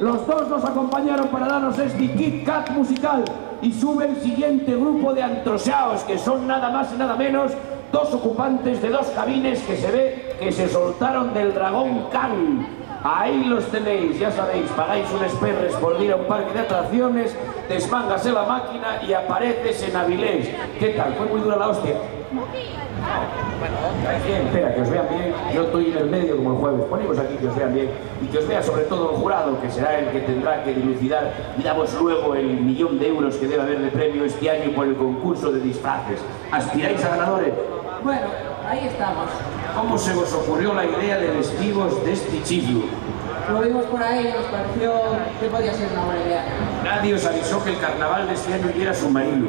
Los dos nos acompañaron para darnos este Kit Kat musical y sube el siguiente grupo de antroseaos, que son nada más y nada menos dos ocupantes de dos cabines que se ve que se soltaron del Dragón Khan. Ahí los tenéis, ya sabéis, pagáis un esperres por ir a un parque de atracciones, desmángase la máquina y apareces en Avilés. ¿Qué tal? Fue muy dura la hostia. Espera, que os vean bien. Yo estoy en el medio como el jueves. Ponemos aquí que os vean bien y que os vea sobre todo el jurado, que será el que tendrá que dilucidar y damos luego el €1.000.000 que debe haber de premio este año por el concurso de disfraces. ¿Aspiráis a ganadores? Bueno, ahí estamos. ¿Cómo se os ocurrió la idea de vestiros de este chiflo? Lo vimos por ahí y nos pareció que podía ser una buena idea. Nadie os avisó que el carnaval de este año era submarino.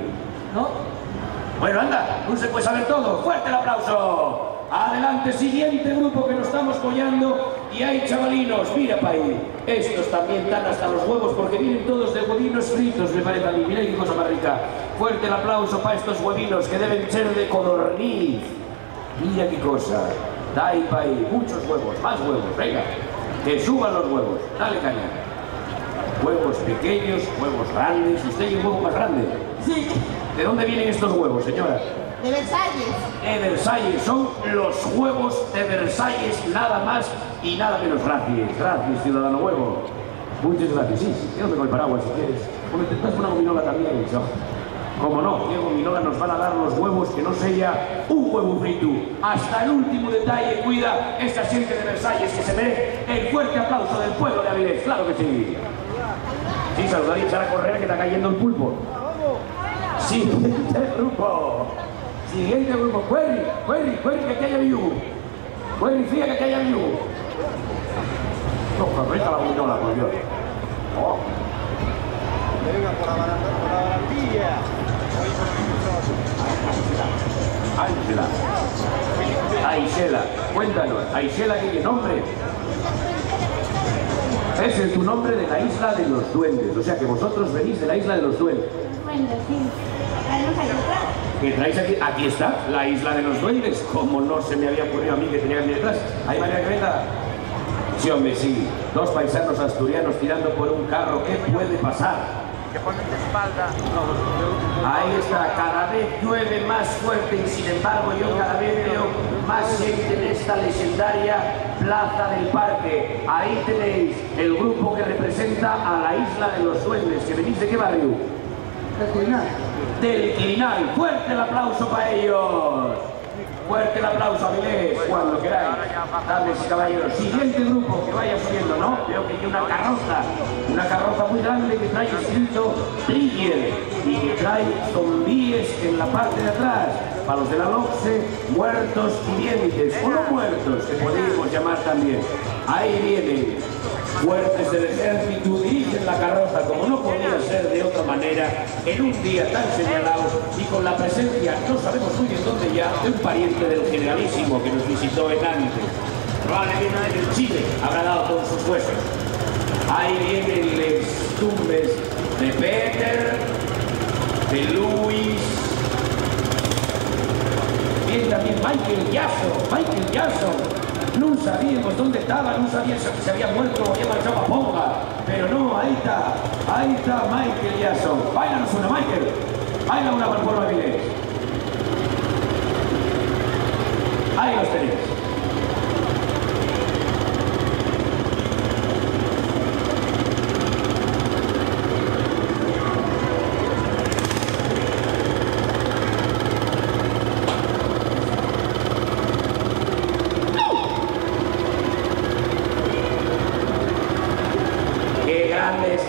¿No? Bueno, anda, no se puede saber todo. ¡Fuerte el aplauso! Adelante, siguiente grupo que nos estamos collando. Y hay chavalinos, mira pa' ahí. Estos también están hasta los huevos porque vienen todos de huevinos fritos, me parece a mí. Mirá qué cosa más rica. Fuerte el aplauso para estos huevinos que deben ser de codorniz. Mira qué cosa. Da ahí pa' ahí. Muchos huevos, más huevos. Venga, que suban los huevos. Dale caña. Huevos pequeños, huevos grandes. ¿Usted tiene un huevo más grande? Sí. ¿De dónde vienen estos huevos, señora? De Versalles. De Versalles, son los huevos de Versalles, nada más y nada menos. Gracias, ciudadano huevo. Muchas gracias, sí, quédate con el paraguas si quieres. Porque te das una gominola también, ¿no? Como no, qué gominola nos van a dar los huevos que no sea un huevo frito. Hasta el último detalle cuida esta gente de Versalles que se merece el fuerte aplauso del pueblo de Avilés, claro que sí. Sí, saludar y echar a correr que está cayendo el pulpo. Siguiente grupo. Siguiente grupo. Querry, que aquí haya viu. Querry, fíjate que aquí haya viu. No, correta la gominola, por Dios. Oh. Venga, por la barandilla. Aisela, cuéntanos. Aisela, ¿qué nombre? Ese es tu nombre de la isla de los duendes. O sea que vosotros venís de la isla de los duendes. Bueno, sí. Traemos aquí atrás. ¿Qué traéis aquí? Aquí está, la isla de los duendes. Como no se me había ocurrido a mí que tenía que venir detrás. ¿Hay manera que venga? Sí, hombre, sí. Dos paisanos asturianos tirando por un carro. ¿Qué puede pasar? Que ponen de espalda. Ahí está, cada vez llueve más fuerte y sin embargo yo cada vez veo más gente en esta legendaria Plaza del Parque. Ahí tenéis el grupo que representa a la isla de los duendes. ¿Que venís de qué barrio? Del Quirinal. Del Quirinal. Fuerte el aplauso para ellos. Fuerte el aplauso, Avilés, cuando queráis. Dames y caballeros. Siguiente grupo que vaya subiendo, ¿no? Veo que hay una carroza muy grande que trae escrito Trigger y que trae zombíes en la parte de atrás. Para los de la LOCSE, muertos vivientes, o no muertos, que podríamos llamar también. Ahí vienen fuertes del ejército, dirigen la carroza como no podía ser de otra manera, en un día tan señalado y con la presencia, no sabemos muy bien dónde ya, de un pariente del generalísimo que nos visitó en antes. Probablemente en Chile habrá dado con sus huesos. Ahí vienen les tumbes de Peter, de Luis, viene también Michael Jackson. No sabíamos dónde estaba, no sabíamos si se había muerto o había marchado a Ponga. Pero no, ahí está Michael Jackson. Báilanos una, Michael. Baila una para el pueblo de Avilés. Ahí los tenéis.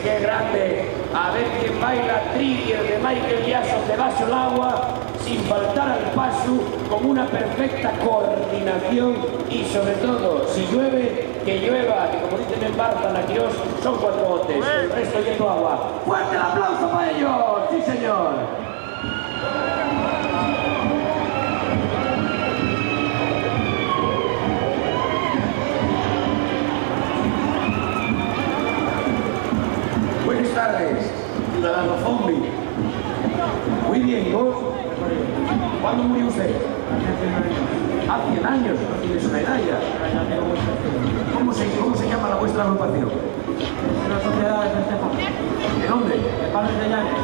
¡Qué grande! A ver quién baila Trigger de Michael Jackson debajo del agua, sin faltar al paso, con una perfecta coordinación y sobre todo, si llueve, que llueva, que como dicen en Barta, en Quirós, son 4 botes, el resto yendo agua. ¡Fuerte el aplauso para ellos! ¡Sí, señor! Buenas tardes, ciudadano zombie. Muy bien, ¿vos? ¿Cuándo murió usted? Hace 100 años, no tienes una edad. ¿Cómo se llama la vuestra agrupación? La Sociedad de Festejos. ¿De dónde? De Parres de Llanes.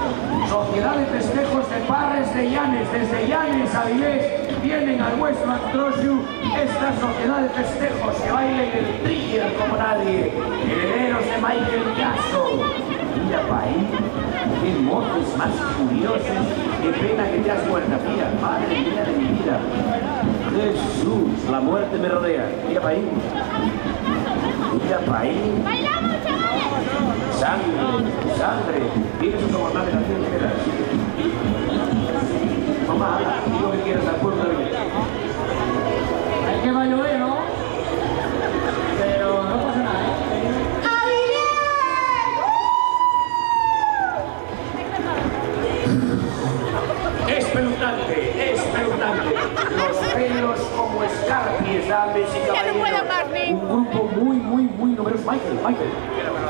Sociedad de Festejos de Parres de Llanes. Desde Llanes, Avilés, vienen al vuestro Antrosiu esta Sociedad de Festejos que bailen el Trigger como nadie. Herederos de Michael Jackson. Mira pa' ahí, qué motos más curiosos. qué pena que te has muerto, tía. Madre mía de mi vida. Jesús, la muerte me rodea. Mira para ahí. Mira para ahí. ¡Bailamos, chavales! Sangre, sangre. Tienes un sobornado de la tierra entera. Mamá, di lo que quieras al pueblo de la vida. Hay que bailar, ¿no? Pero no pasa nada, ¿eh? Espeluznante, espeluznante. Los pelos como escarpias, dames y caballeros. Un grupo muy numeroso. Michael.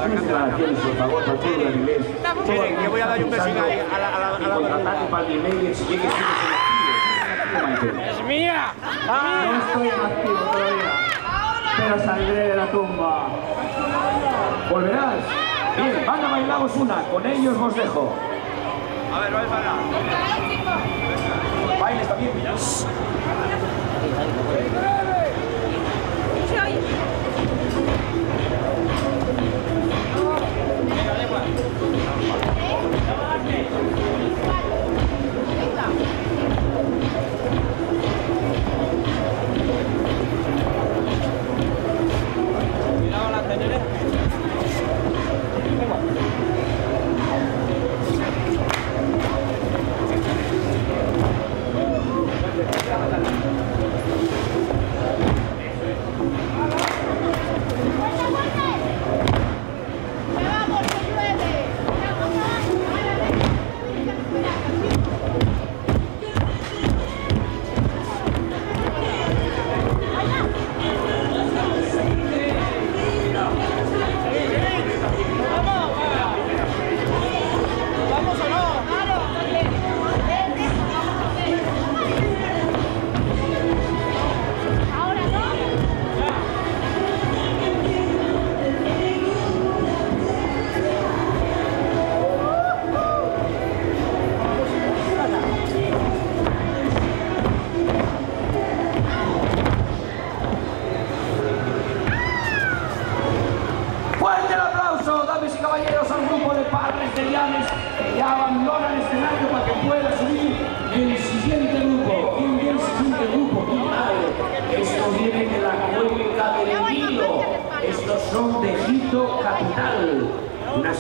Unas declaraciones, por favor, para el pueblo del inglés. Miren, que voy a dar un besín ahí a la contraataque para el email si llegue ¡Es mía! No estoy en activo todavía, pero saldré de la tumba. ¿Volverás? Bien, van a bailaros una, con ellos os dejo. A ver, vais para allá. Bailes también.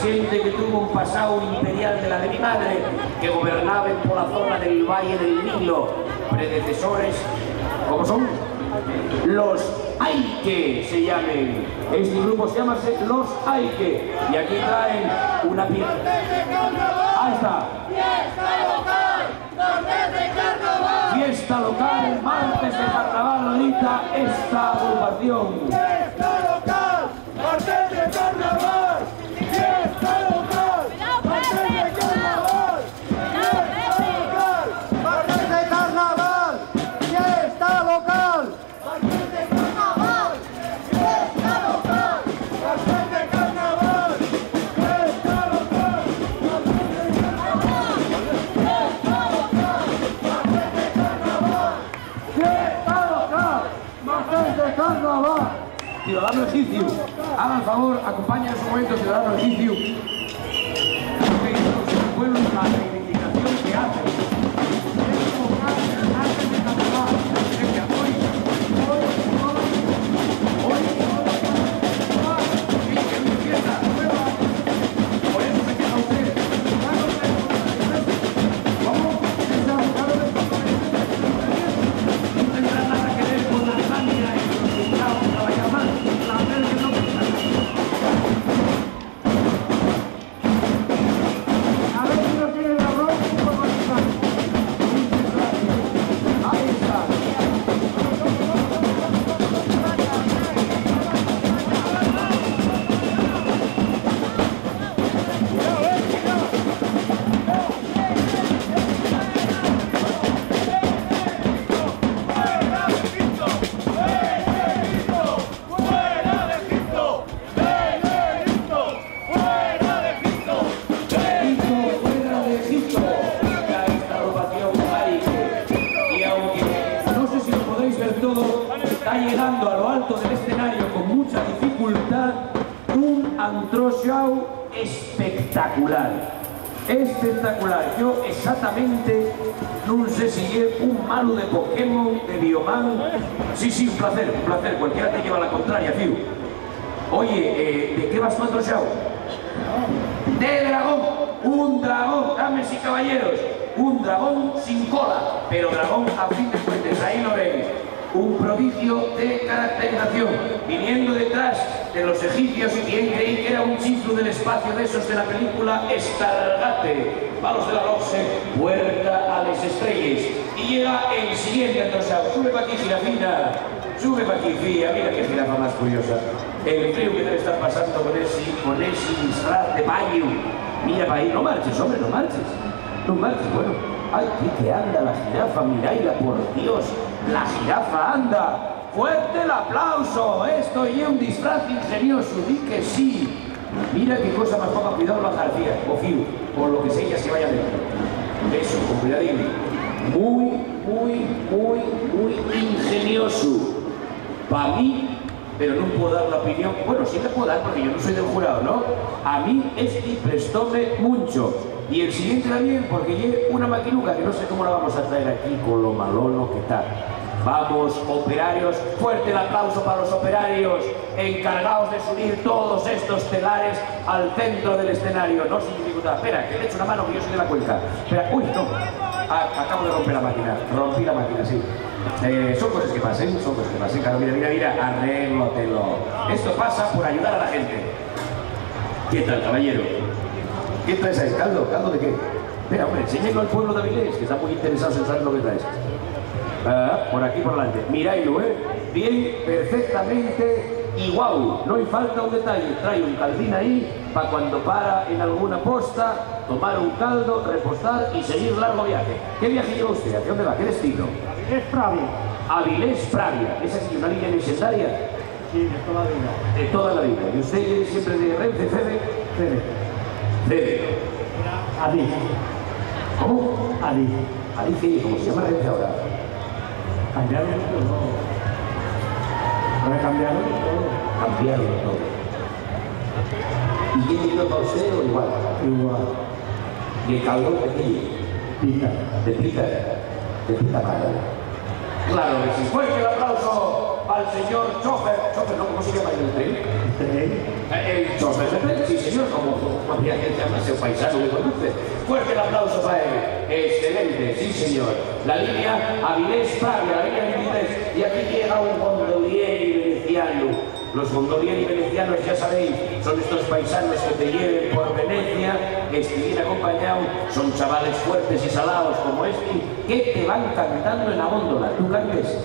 Gente que tuvo un pasado imperial de la de mi madre, que gobernaban por la zona del Valle del Nilo, predecesores, ¿cómo son? Los Aike se llaman. Este grupo se llama Los Aike. Y aquí traen una pieza. Ahí está. ¡Fiesta local! ¡Martes de carnaval! Fiesta local, martes de carnaval, ahorita esta agrupación. ¡Fiesta local! ¡Martes de carnaval! ¡Fiesta local! ¡Martes de carnaval! ¡Martes de carnaval! ¡Fiesta local! ¡Martes de carnaval! ¡Fiesta local! ¡Martes de carnaval! ¡Fiesta local! ¡Fiesta local! ¡Martes de carnaval! Ciudadano egipcio, hagan favor, acompañen en su momento, ciudadano egipcio. Bueno, la reivindicación que hacen. Está llegando a lo alto del escenario con mucha dificultad un antro show espectacular. espectacular. Yo exactamente non sé si é un malo de Pokémon, de Bioman. Sí, un placer, cualquiera te lleva la contraria, tío. Oye, ¿de qué vas tú entroseado? De dragón, un dragón, dames y caballeros, un dragón sin cola, pero dragón a fin de cuentas, ahí lo veis. Un prodigio de caracterización, viniendo detrás de los egipcios, quien creí que era un chiflo del espacio de esos de la película Estargate, palos de la Loxe, puerta a las estrellas. Y llega el siguiente entrosado. Sube para aquí, jirafina, sube para aquí, fía, mira qué jirafa más curiosa. El frío que debe estar pasando con ese disfraz de baño. Mira para ahí, no marches, hombre, no marches. No marches, bueno. Ay, que anda la jirafa, miradla, por Dios. La jirafa anda. ¡Fuerte el aplauso! Esto y un disfraz ingenioso, di que sí. Mira qué cosa más poca, cuidado la García, o Fiu, o lo que sea que vaya dentro. Eso, con cuidadín. Muy ingenioso. Para mí, pero no puedo dar la opinión. Bueno, sí me puedo dar porque yo no soy del jurado, ¿no? A mí este prestóme mucho. Y el siguiente también, porque lleva una maquinuca que no sé cómo la vamos a traer aquí con lo malolo que está. Vamos, operarios, fuerte el aplauso para los operarios encargados de subir todos estos telares al centro del escenario. No sin dificultad. Espera, que le echo una mano que yo soy de la Cuenca. Espera, uy, no. Acabo de romper la máquina. Rompí la máquina, sí. Son cosas que pasen, claro, mira, arréglotelo. Esto pasa por ayudar a la gente. ¿Qué tal, caballero? ¿Qué traes ahí? ¿Caldo? ¿Caldo de qué? Espera, hombre, enséñalo al pueblo de Avilés, que está muy interesado en saber lo que traes. Por aquí por delante. Miradlo, bien, perfectamente igual. No hay falta un detalle. Trae un caldín ahí para cuando para en alguna posta, tomar un caldo, repostar y seguir largo viaje. ¿Qué viaje lleva usted? ¿Hacia dónde va? ¿Qué destino? Avilés Pravia. Avilés Pravia. ¿Es aquí una línea legendaria? Sí, de toda la vida. De toda la vida. ¿Y usted viene siempre de Renfe, Fede? Fede. Adif. ¿Cómo? Adif. Adif, ¿cómo se llama Renfe ahora? Cambiarlo todo. Cambiarlo todo. Cambiarlo todo. ¿Y quién vino para usted o igual? Igual. ¿Y el caldo pequeño? Pita. De pita para. Claro que sí. Fuerte el aplauso al señor chofer. ¿Chofer no? ¿Cómo se llama el tren? El chofer de tren, sí señor, como había que llamarse un paisano que conduce. Fuerte el aplauso para él. Excelente, sí señor. La línea Avilés Pravia, la línea 23. Y aquí llega un gondolieri veneciano. Los gondolieri venecianos, ya sabéis, son estos paisanos que te lleven por Venecia, que estén acompañados, son chavales fuertes y salados como este, que te van cantando en la góndola. ¿Tú cantes?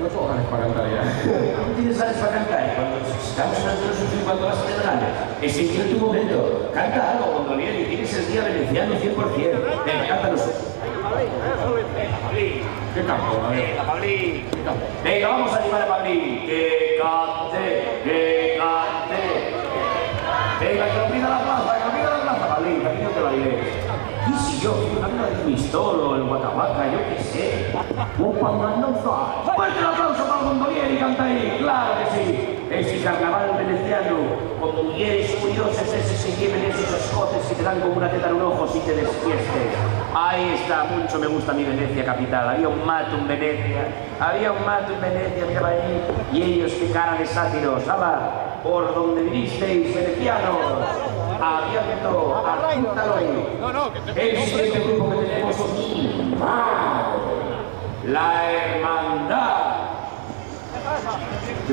No tengo ganas para cantar ya. ¿No tienes ganas para cantar? Cuando estamos en cuando vas a celebrar, es en tu momento. Canta algo, gondolieri, tienes el día veneciano 100%. Venga, cántanos. ¿Qué campo? Pablí. Venga, vamos a animar a Pablí. Que cante, que cante. Venga, que lo pida la plaza, Pablí, aquí no te la diré. Y si yo, una de Pistolo, el Guatahuaca, yo qué sé. Fuerte el aplauso para el gondolieri, canta ahí, claro que sí. Ese carnaval veneciano, con mujeres curiosas, ese se lleven esos escotes y te dan como una teta en un ojo si te despiestes. Ahí está, mucho me gusta mi Venecia capital. Había un mato en Venecia, mira ahí. Y ellos, qué cara de sátiros, ¡hala! Por donde vinisteis, venecianos. Abierto, apúntalo ahí. El siguiente grupo que tenemos es la Hermandad.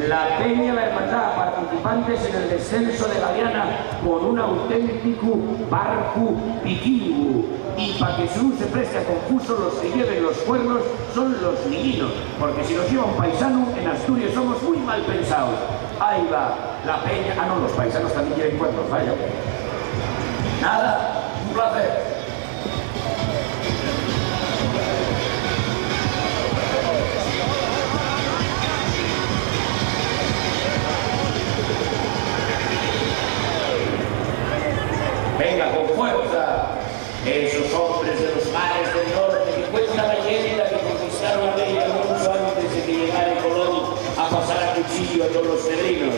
La Peña, la Hermandad, participantes en el descenso de Galeana con un auténtico barco vikingo. Y para que su se preste a confuso, los que lleven los cuernos son los niñinos, porque si los lleva un paisano, en Asturias somos muy mal pensados. Ahí va, la Peña... Ah, no, los paisanos también lleven cuernos, vaya. Nada, un placer. Venga, con fuerza, esos hombres de los mares del norte que cuentan la leyenda que conquistaron a América mucho antes de que llegara Colón a pasar a cuchillo a todos los cedrinos.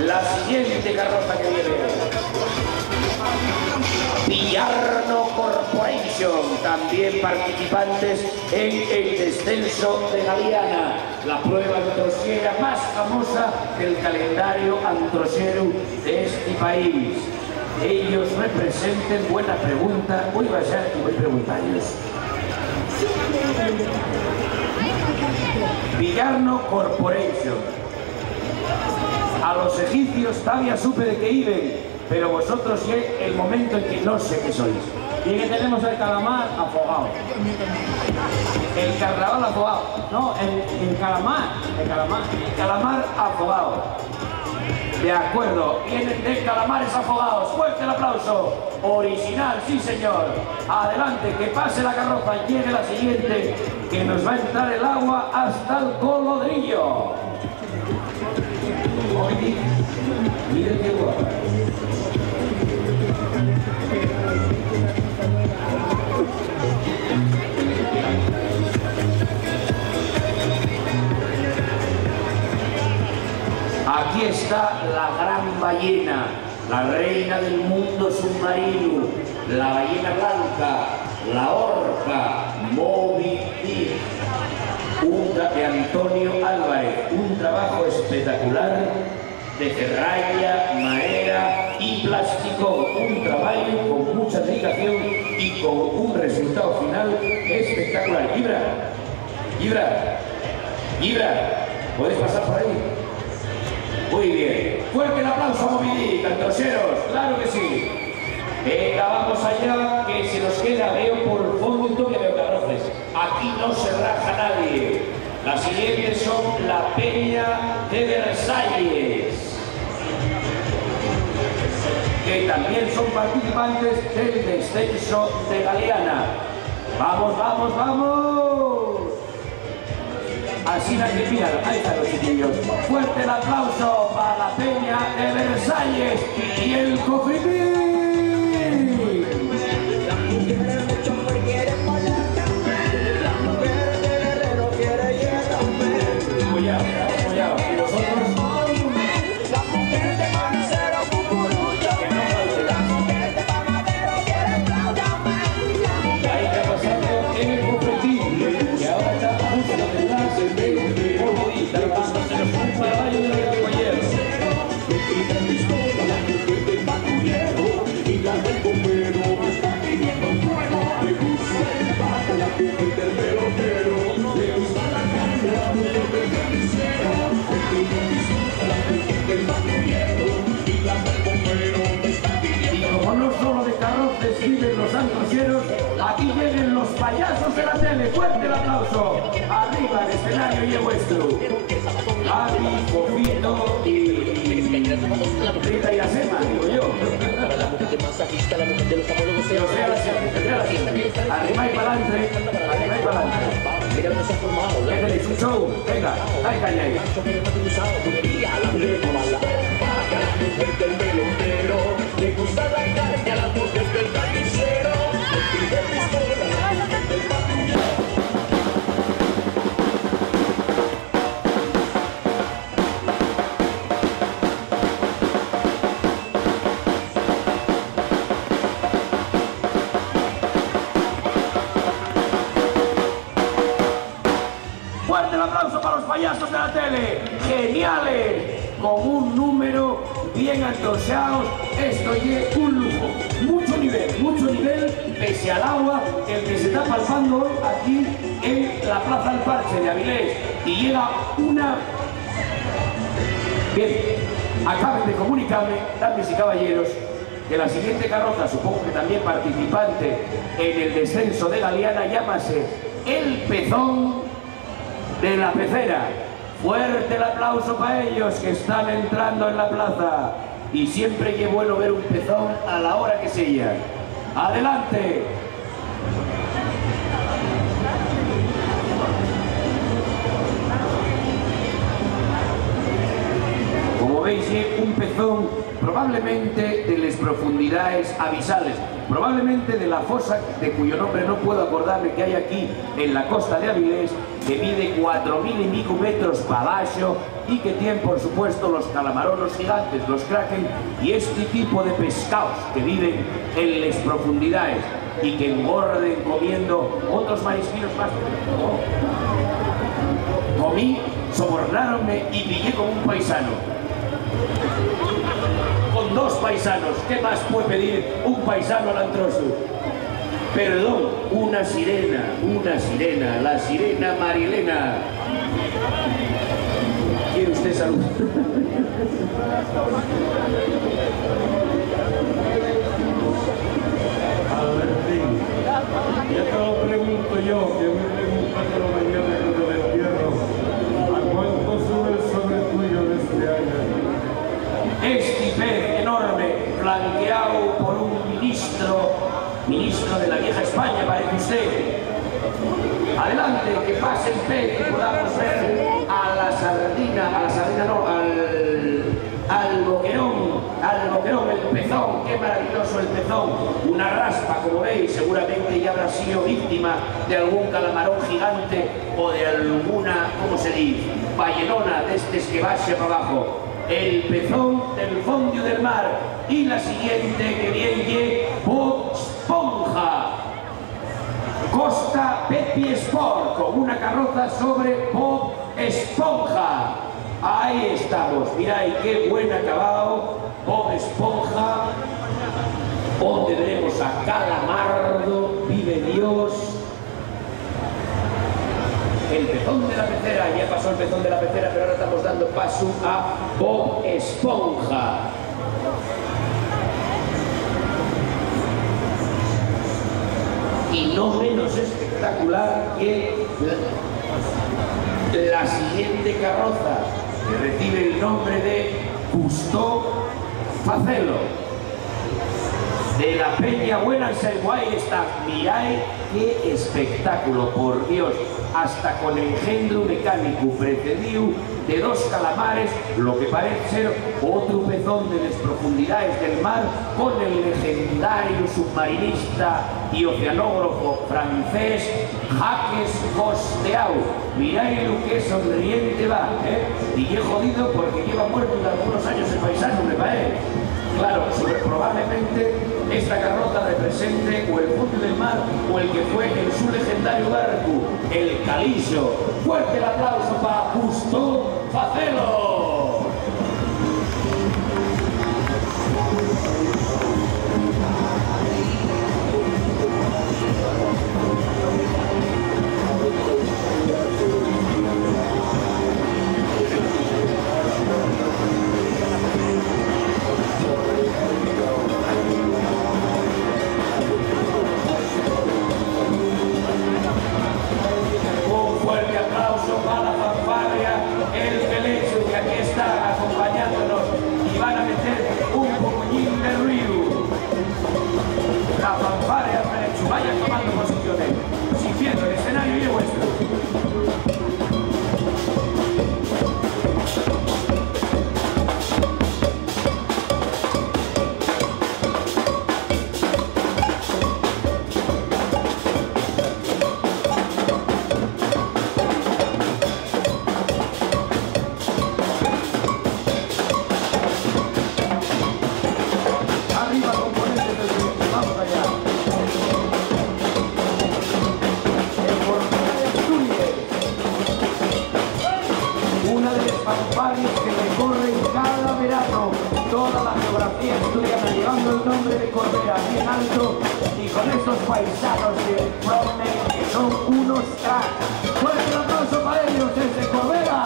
La siguiente carroza que viene. Villarno Corporation, también participantes en el descenso de Galiana, la prueba antrosiera más famosa del calendario antrosero de este país. Ellos representen, buena pregunta, voy a ser y voy a preguntarles. Villarno Corporation. A los egipcios todavía supe de que iban, pero vosotros llegue el momento en que no sé qué sois. Y que tenemos el calamar afogado. El carnaval afogado. No, el calamar. El calamar. El calamar afogado. De acuerdo, vienen de calamares afogados. Fuerte el aplauso. Original, sí señor. Adelante, que pase la carroza. Llegue la siguiente, que nos va a entrar el agua hasta el colodrillo. Oye, miren qué guapa. Aquí está la gran ballena, la reina del mundo submarino, la ballena blanca, la orca, Moby Dick, de Antonio Álvarez, un trabajo espectacular de ferralla, madera y plástico, un trabajo con mucha dedicación y con un resultado final espectacular. Ibra, ¿puedes pasar por ahí? Muy bien. Fuerte el aplauso a Moby Dick, antroseros, claro que sí. Venga, vamos allá, que se nos queda, veo por el fondo y todavía veo carroces. Aquí no se raja nadie. Las siguientes son la Peña de Versalles, que también son participantes del descenso de Galiana. ¡Vamos, vamos, vamos! Así la que miran, ahí están los chiquillos. Fuerte el aplauso para la Peña de Versalles y el cofritín. Cuidado, y vosotros. Ahí está pasando en el cofritín, y ahora está justo detrás del polvo y está pasándose un caballo de la y como no solo de carroces viven los antroseros, aquí vienen los payasos de la tele. Fuerte el aplauso. Arriba el escenario y el vuestro. Gaby, Fofito y Rita y Asema, digo yo. Arriba y para adelante. ¿Qué tenéis? ¿Un show? Venga, dale caña ahí. Fuerte el aplauso para los payasos de la tele. Geniales. Con un número bien antroseados. Esto es un lujo. Mucho nivel, pese al agua, el que se está palpando hoy aquí en la Plaza del Parche de Avilés. Y llega una... Bien, acaben de comunicarme, damas y caballeros, que la siguiente carroza, supongo que también participante en el descenso de Galiana, llámase El Pezón de la Pecera. Fuerte el aplauso para ellos que están entrando en la plaza. Y siempre es bueno ver un pezón a la hora que sea. ¡Adelante! Como veis, un pezón probablemente de las profundidades abisales, probablemente de la fosa de cuyo nombre no puedo acordarme que hay aquí en la costa de Avilés, que mide 4.000 y pico metros para abajo y que tiene por supuesto los calamarones gigantes, los kraken y este tipo de pescados que viven en las profundidades. y que engorden comiendo otros marisquinos más. Comí, sobornaronme y pillé con un paisano. Con 2 paisanos. ¿Qué más puede pedir un paisano al Antrosu? Perdón, una sirena, la sirena Marilena. ¿Quiere usted salud? Albertín, ya te lo pregunto yo, que me preguntaste la mañana cuando me entierro. ¿A cuánto sube el sobre tuyo de este año? Este pez enorme, flanqueado por un ministro de la vieja España, parece usted. Adelante, que pase el pez, que podamos ver a la sardina no, al boquerón, el pezón, qué maravilloso el pezón. Una raspa, como veis, seguramente ya habrá sido víctima de algún calamarón gigante o de alguna, ¿cómo se dice?, ballenona de estos que baixen para abajo. El pezón del fondo del mar. Y la siguiente que viene, Bob Esponja. Costa Pepi Sport, con una carroza sobre Bob Esponja. Ahí estamos, mirad qué buen acabado, Bob Esponja. Donde veremos a Calamardo, Vive Dios. El pezón de la pecera, ya pasó el pezón de la pecera, pero ahora estamos dando paso a Bob Esponja. Y no menos espectacular que la siguiente carroza, que recibe el nombre de Justo Facelo, de la Peña Buena en Seguay. Está, mirad qué espectáculo, por Dios, hasta con engendro mecánico precedido de 2 calamares, lo que parece ser otro pezón de las profundidades del mar, con el legendario submarinista y oceanógrafo francés Jacques Cousteau. Mirad lo que sonriente va, y qué jodido porque lleva muerto de algunos años el paisano, me parece. Claro, probablemente esta carroza represente o el fondo del mar o el que fue en su legendario barco, el Calillo. Fuerte el aplauso para Justo Facelo. Paisanos de Fronte, que son unos cracks. ¡Fuerte aplauso para ellos desde Corbera!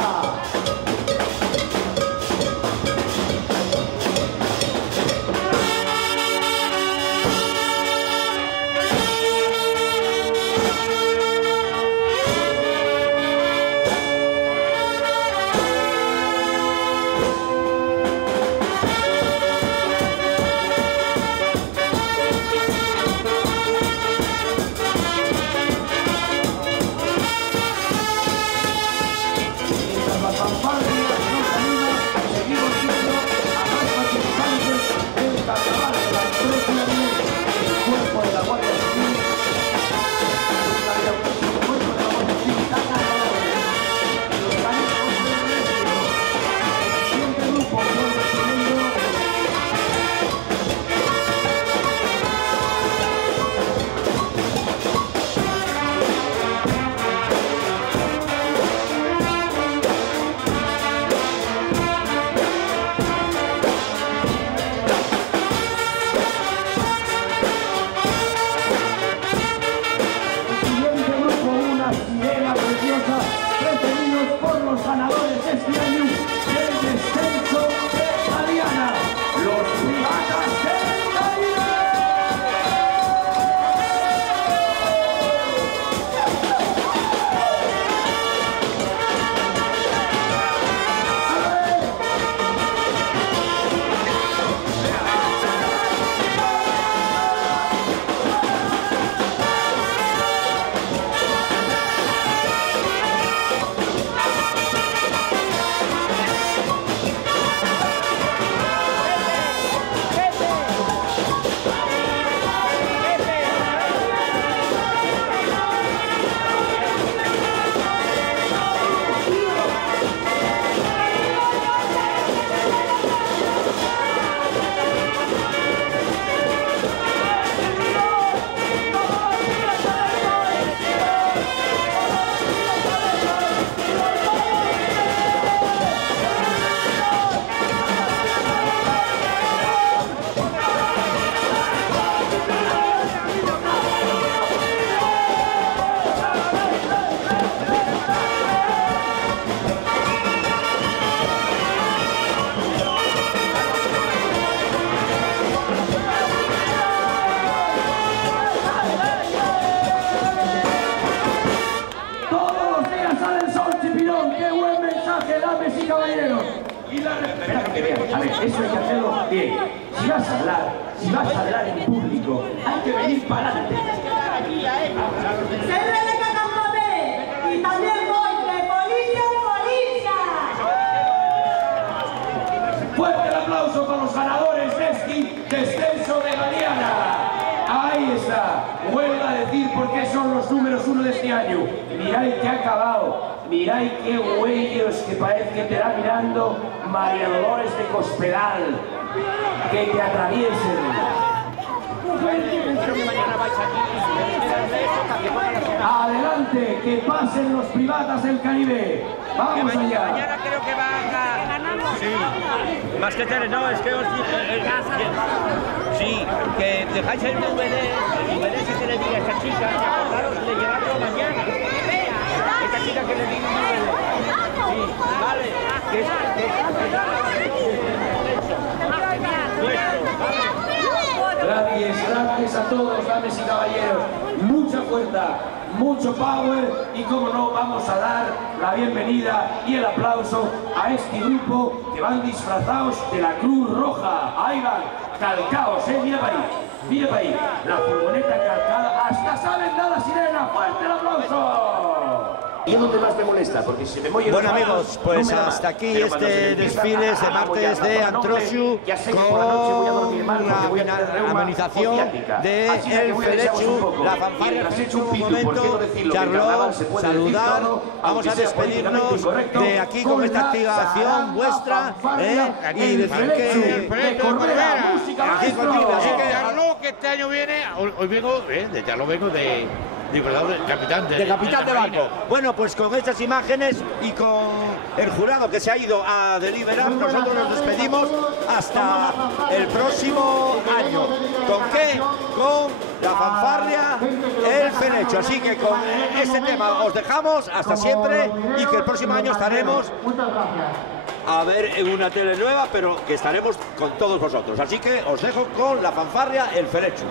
Espera que vean. A ver, eso hay que hacerlo bien. Si vas a hablar en público, hay que venir para adelante. Y también voy de policía en policía. Fuerte el aplauso para los ganadores de esquí descenso de Galiana. Ahí está. Vuelvo a decir por qué son los números 1 de este año. Mirad que ha acabado. Mirad qué huellos que parece que te da mirando María Dolores de Cospedal. Que te atraviesen. Adelante, que pasen los privatas del Caribe. Vamos allá. Mañana creo que van a... Sí, más que tener, no, es que os sí, que dejáis el DVD si que le diga a esta chica, acordaros de llevarlo mañana. Esta chica que le diga un DVD. Sí, vale, Gracias a todos, damas y caballeros. Mucha fuerza, mucho power y, como no, vamos a dar la bienvenida y el aplauso a este grupo que van disfrazados de la Cruz Roja. Ahí van, calcaos, mira para ahí, la furgoneta calcada, hasta saben dar la sirena. ¡Fuerte el aplauso! ¿Y es donde más me molesta? Porque si me molle... Bueno, amigos, pues hasta aquí este desfile de martes de Antrosiu con la amenización de El Felechu, la fanfarria Felechu. Un momento, charló, saludar, vamos a despedirnos de aquí con esta activación vuestra y decir que... Así que charló que este año viene, hoy vengo, ya lo vengo de capitán de banco. Bueno, pues con estas imágenes y con el jurado que se ha ido a deliberar, nosotros nos despedimos hasta el próximo año. ¿Con qué? Con la fanfarria El Felechu. Así que con este tema os dejamos hasta siempre y que el próximo año estaremos a ver en una tele nueva, pero que estaremos con todos vosotros. Así que os dejo con la fanfarria El Felechu.